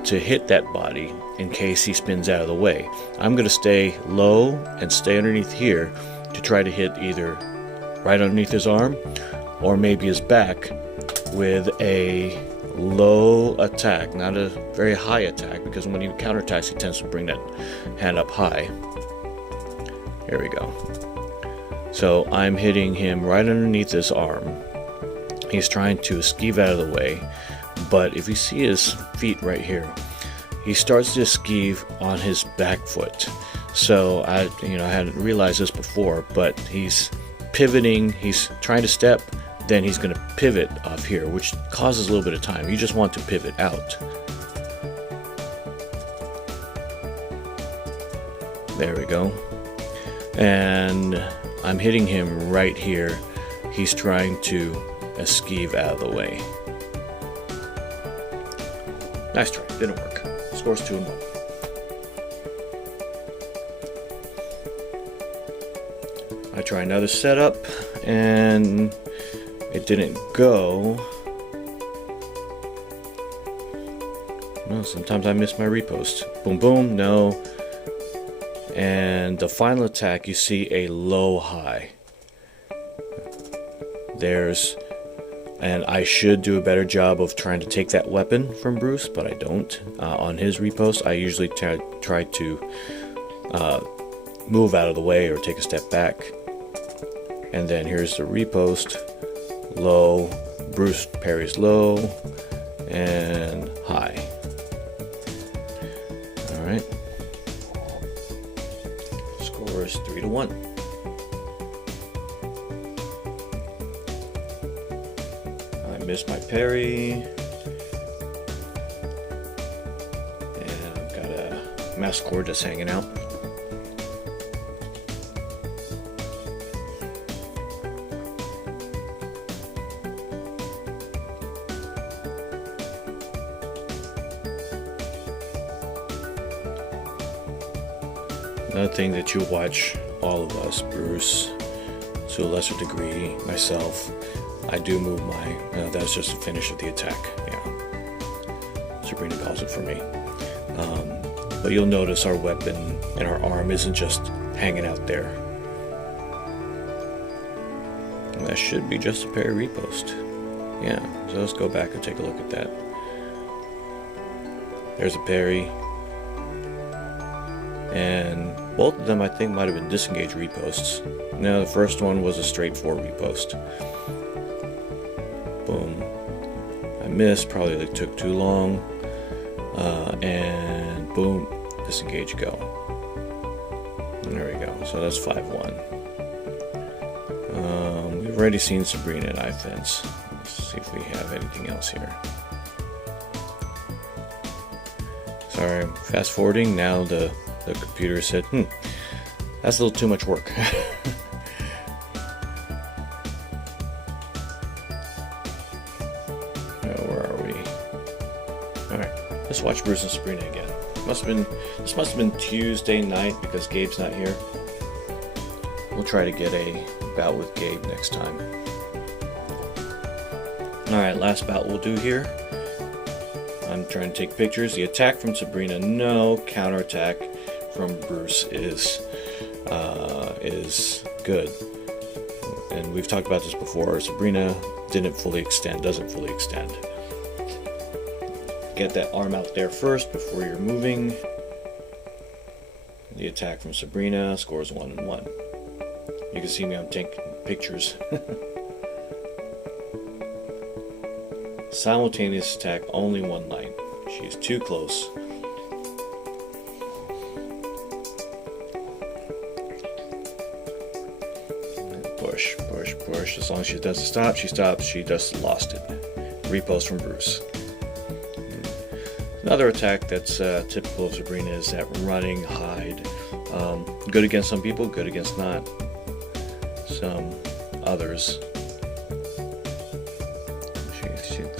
to hit that body in case he spins out of the way. I'm going to stay low and stay underneath here to try to hit either right underneath his arm or maybe his back with a low attack, not a very high attack, because when he counterattacks he tends to bring that hand up high. Here we go. So I'm hitting him right underneath his arm. He's trying to esquive out of the way, but if you see his feet right here, he starts to esquive on his back foot. So I hadn't realized this before, but he's pivoting, he's trying to step, then he's going to pivot off here, which causes a little bit of time. You just want to pivot out. There we go. And I'm hitting him right here. He's trying to esquive out of the way. Nice try, didn't work. Scores 2 and 1. I try another setup, and it didn't go. No, sometimes I miss my repost. Boom, boom, no. And the final attack, you see a low high. And I should do a better job of trying to take that weapon from Bruce, but I don't. On his repost, I usually try to move out of the way or take a step back. And then here's the repost. Low, Bruce parries low, and high. Alright. Score is 3 to 1. I missed my parry. And I've got a mask cord just hanging out. Another thing that you watch, all of us, Bruce, to a lesser degree, myself, I do move my, that's just a finish of the attack, yeah. Sabrina calls it for me. But you'll notice our weapon and our arm isn't just hanging out there. And that should be just a parry repost. Yeah, so let's go back and take a look at that. There's a parry. And both of them I think might have been disengaged reposts. No, the first one was a straight 4 repost. Boom. I missed, probably took too long. And boom, disengage, go. And there we go. So that's 5-1. We've already seen Sabrina at iFence. Let's see if we have anything else here. Sorry, fast forwarding. Now the computer said, that's a little too much work. Where Let's watch Bruce and Sabrina again. This must have been Tuesday night because Gabe's not here. We'll try to get a bout with Gabe next time. Alright, last bout we'll do here. I'm trying to take pictures. The attack from Sabrina, no. Counterattack from Bruce is good. And we've talked about this before. Sabrina doesn't fully extend. Get that arm out there first before you're moving. The attack from Sabrina scores 1 and 1. You can see me, I'm taking pictures. Simultaneous attack, only 1 light. She is too close. Push, push, push. As long as she doesn't stop, she stops. She just lost it. Repost from Bruce. Another attack that's typical of Sabrina is that running hide. Good against some people, good against not some others.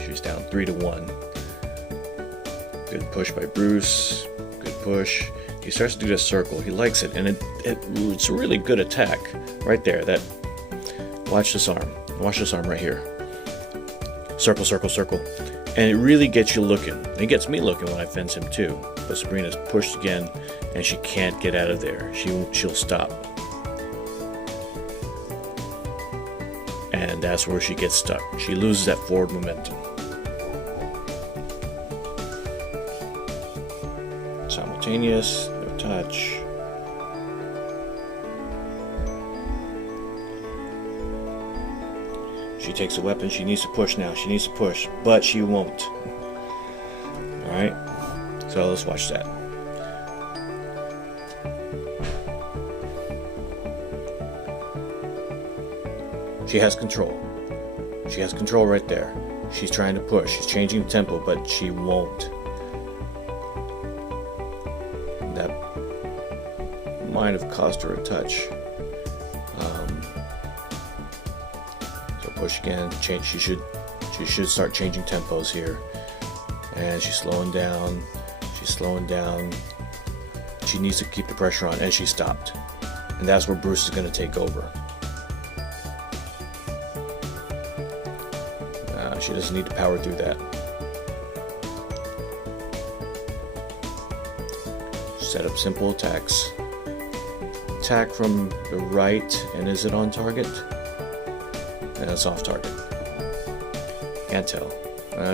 She's down 3 to 1. Good push by Bruce. Good push. He starts to do this circle. He likes it, and it's a really good attack right there. Watch this arm. Watch this arm right here. Circle, circle, circle. And it really gets you looking. It gets me looking when I fence him too. But Sabrina's pushed again, and she can't get out of there. She'll stop. And that's where she gets stuck. She loses that forward momentum. Simultaneous, no touch. She takes a weapon. She needs to push now. She needs to push, but she won't. Alright, so let's watch that. She has control. She has control right there. She's trying to push. She's changing the tempo, but she won't. That might have cost her a touch. So push again. Change. She should start changing tempos here. And she's slowing down. She's slowing down. She needs to keep the pressure on, and she stopped. And that's where Bruce is going to take over. She doesn't need to power through that. Set up simple attacks. Attack from the right, and is it on target? And it's off target. Can't tell.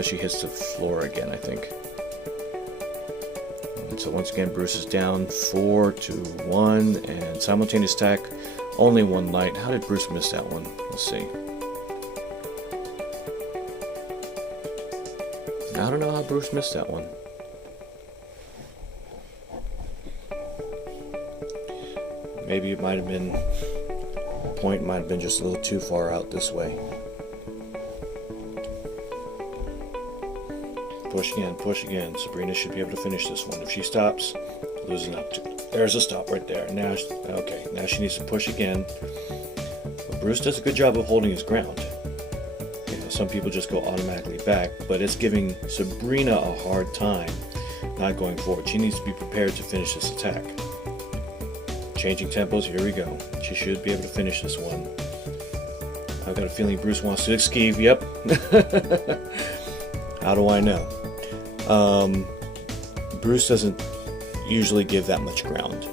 She hits the floor again, I think. And so once again, Bruce is down 4 to 1, and simultaneous attack, only 1 light. How did Bruce miss that one? Let's see. I don't know how Bruce missed that one. Maybe it might have been, the point might have been just a little too far out this way. Push again. Sabrina should be able to finish this one. If she stops, losing up to it. There's a stop right there. Now, okay, now she needs to push again. But Bruce does a good job of holding his ground. Some people just go automatically back, but it's giving Sabrina a hard time not going forward. She needs to be prepared to finish this attack. Changing tempos, here we go. She should be able to finish this one. I've got a feeling Bruce wants to esquive. Yep. How do I know? Bruce doesn't usually give that much ground.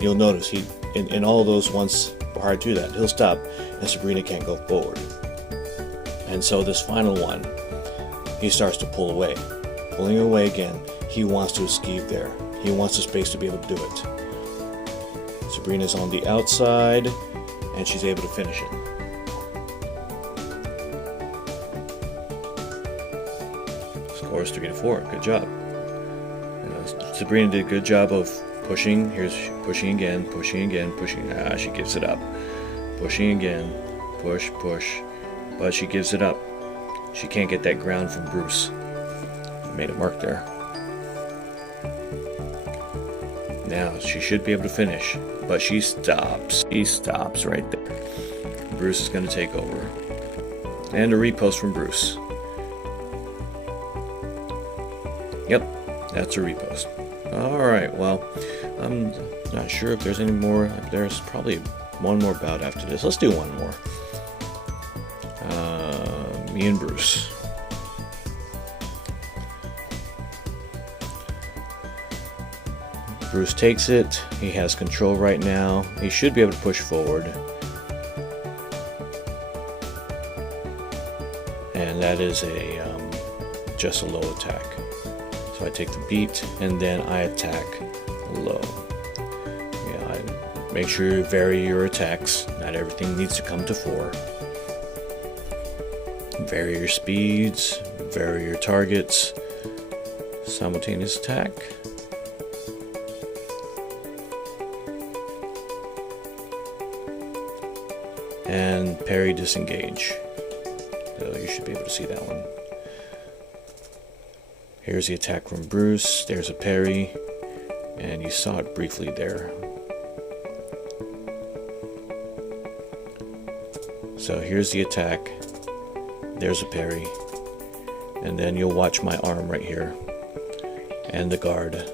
You'll notice he, in all those ones prior to that, he'll stop and Sabrina can't go forward. And so this final one, he starts to pull away. Pulling away again, he wants to esquive there. He wants the space to be able to do it. Sabrina's on the outside, and she's able to finish it. Score is 3 to 4. Good job. Sabrina did a good job of pushing. Here's pushing again, pushing again, pushing. She gives it up. Pushing again. Push, push. But she gives it up. She can't get that ground from Bruce. Made a mark there. Now she should be able to finish, but she stops. She stops right there. Bruce is going to take over. And a repost from Bruce. Yep, That's a repost. Alright, well, I'm not sure if there's any more. There's probably one more bout after this. Let's do one more. Me and Bruce. Bruce takes it. He has control right now. He should be able to push forward. And that is just a low attack. So I take the beat and then I attack low. Yeah, I make sure you vary your attacks. Not everything needs to come to 4. Vary your speeds, vary your targets. Simultaneous attack. And parry disengage. So you should be able to see that one. Here's the attack from Bruce. There's a parry. And you saw it briefly there. So here's the attack. There's a parry. And then you'll watch my arm right here. And the guard.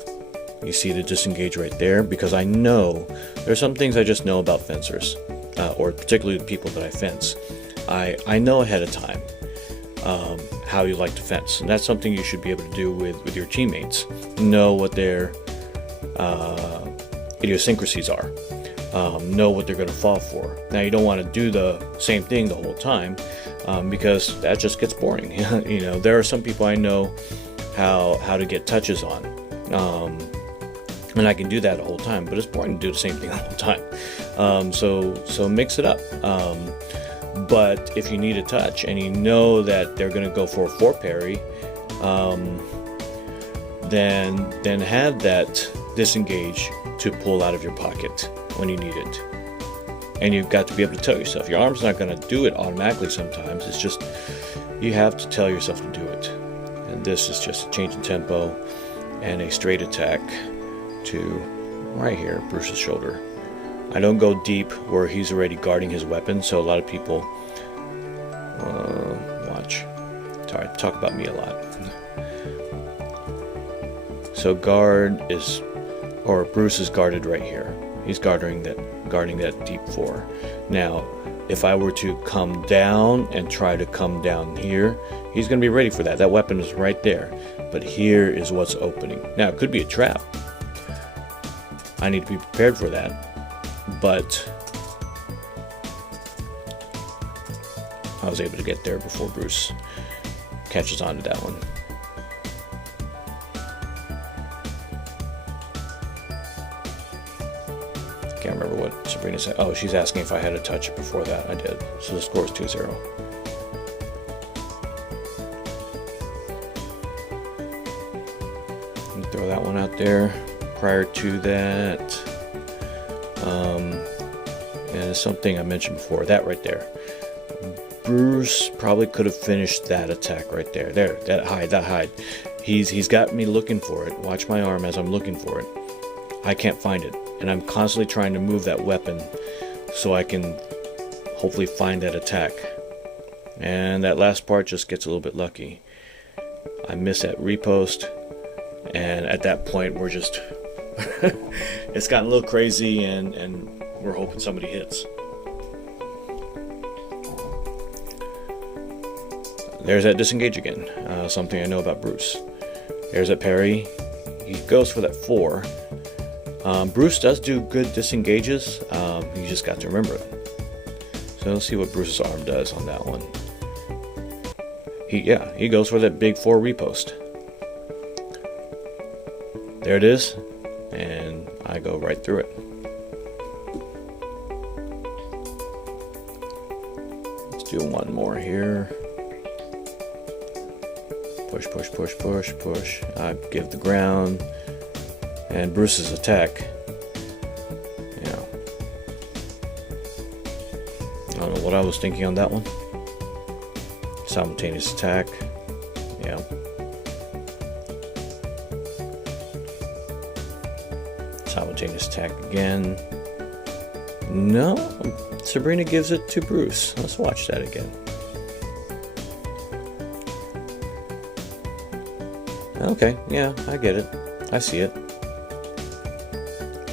You see the disengage right there, because I know there's some things I just know about fencers. Or particularly the people that I fence. I know ahead of time how you like to fence, and that's something you should be able to do with your teammates. Know what their idiosyncrasies are. Know what they're going to fall for. Now you don't want to do the same thing the whole time because that just gets boring. You know, there are some people I know how to get touches on. And I can do that the whole time, but it's boring to do the same thing the whole time. So mix it up. But if you need a touch and you know that they're going to go for a 4 parry, then have that disengage to pull out of your pocket when you need it. And you've got to be able to tell yourself. Your arm's not going to do it automatically sometimes. It's just you have to tell yourself to do it. And this is just a change in tempo and a straight attack to right here, Bruce's shoulder. I don't go deep where he's already guarding his weapon, so a lot of people watch. Sorry, talk about me a lot. So guard is, or Bruce is guarded right here. He's guarding that deep 4. Now, if I were to come down and try to come down here, he's going to be ready for that. That weapon is right there. But here is what's opening. Now, it could be a trap. I need to be prepared for that. But I was able to get there before Bruce catches on to that one. Can't remember what Sabrina said. Oh, she's asking if I had a touch before that. I did. So the score is 2-0. Throw that one out there. Prior to that, and something I mentioned before, that right there. Bruce probably could have finished that attack right there. There, that hide. He's got me looking for it. Watch my arm as I'm looking for it. I can't find it, and I'm constantly trying to move that weapon so I can hopefully find that attack. And that last part just gets a little bit lucky. I miss that repost, and at that point we're just it's gotten a little crazy, and we're hoping somebody hits. There's that disengage again. Something I know about Bruce. There's that parry. He goes for that 4. Bruce does do good disengages. You just got to remember it. So let's see what Bruce's arm does on that one. He goes for that big 4 repost. There it is. And I go right through it. Let's do one more here. Push. I give the ground. And Bruce's attack. I don't know what I was thinking on that one. Simultaneous attack. Yeah. Simultaneous attack again. No, Sabrina gives it to Bruce. Let's watch that again. Okay, yeah, I get it. I see it.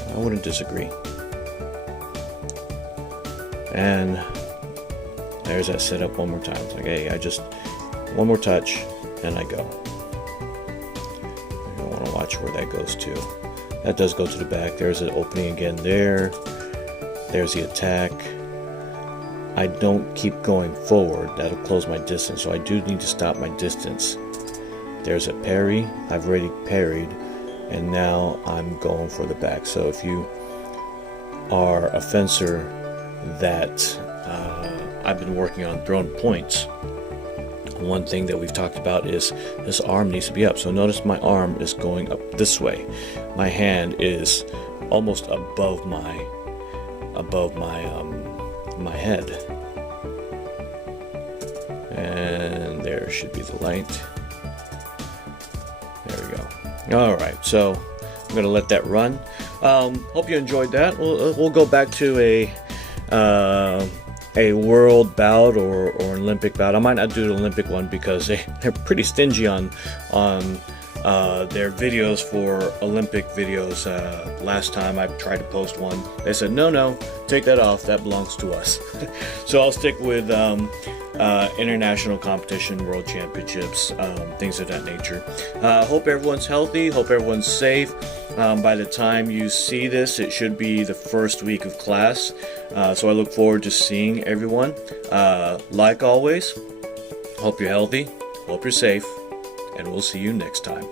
I wouldn't disagree. And there's that setup one more time. It's like, hey, I just, one more touch, and I go. I don't want to watch where that goes to. That does go to the back. There's an opening again there. There's the attack. I don't keep going forward. That'll close my distance, so I do need to stop my distance. There's a parry. I've already parried, and now I'm going for the back. So if you are a fencer that I've been working on throwing points, one thing that we've talked about is this arm needs to be up. So notice my arm is going up this way. My hand is almost above my my head. And there should be the light. There we go. All right, so I'm gonna let that run. Hope you enjoyed that. We'll go back to a world bout or an Olympic bout. I might not do the Olympic one because they're pretty stingy on their videos for Olympic videos. Last time I tried to post one, they said no, take that off, that belongs to us. So I'll stick with international competition, world championships, things of that nature. Hope everyone's healthy, hope everyone's safe. By the time you see this, it should be the first week of class, so I look forward to seeing everyone. Like always, hope you're healthy, hope you're safe, and we'll see you next time.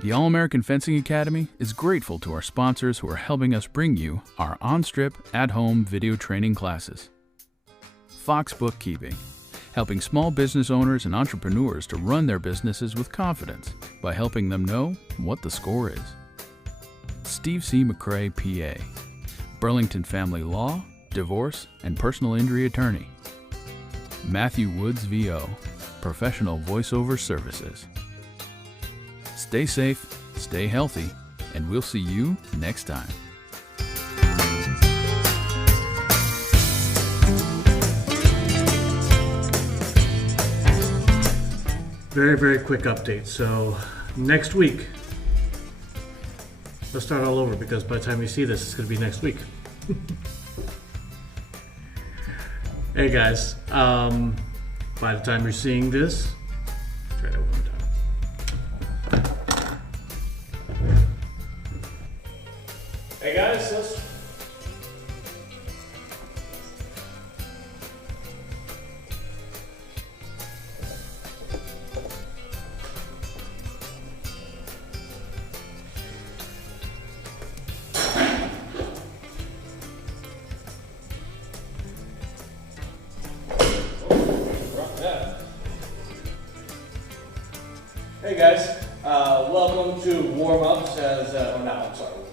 The All-American Fencing Academy is grateful to our sponsors who are helping us bring you our on-strip, at-home video training classes. Fox Bookkeeping, helping small business owners and entrepreneurs to run their businesses with confidence by helping them know what the score is. Steve C. McCrae, PA, Burlington Family Law, Divorce, and Personal Injury Attorney. Matthew Woods, VO, Professional Voiceover Services. Stay safe, stay healthy, and we'll see you next time. Very, very quick update. So next week, let's start all over because by the time you see this, it's going to be next week. Hey guys, by the time you're seeing this, try that one more time. Hey guys, let's Hey guys, welcome to warm-ups as, or no, I'm sorry,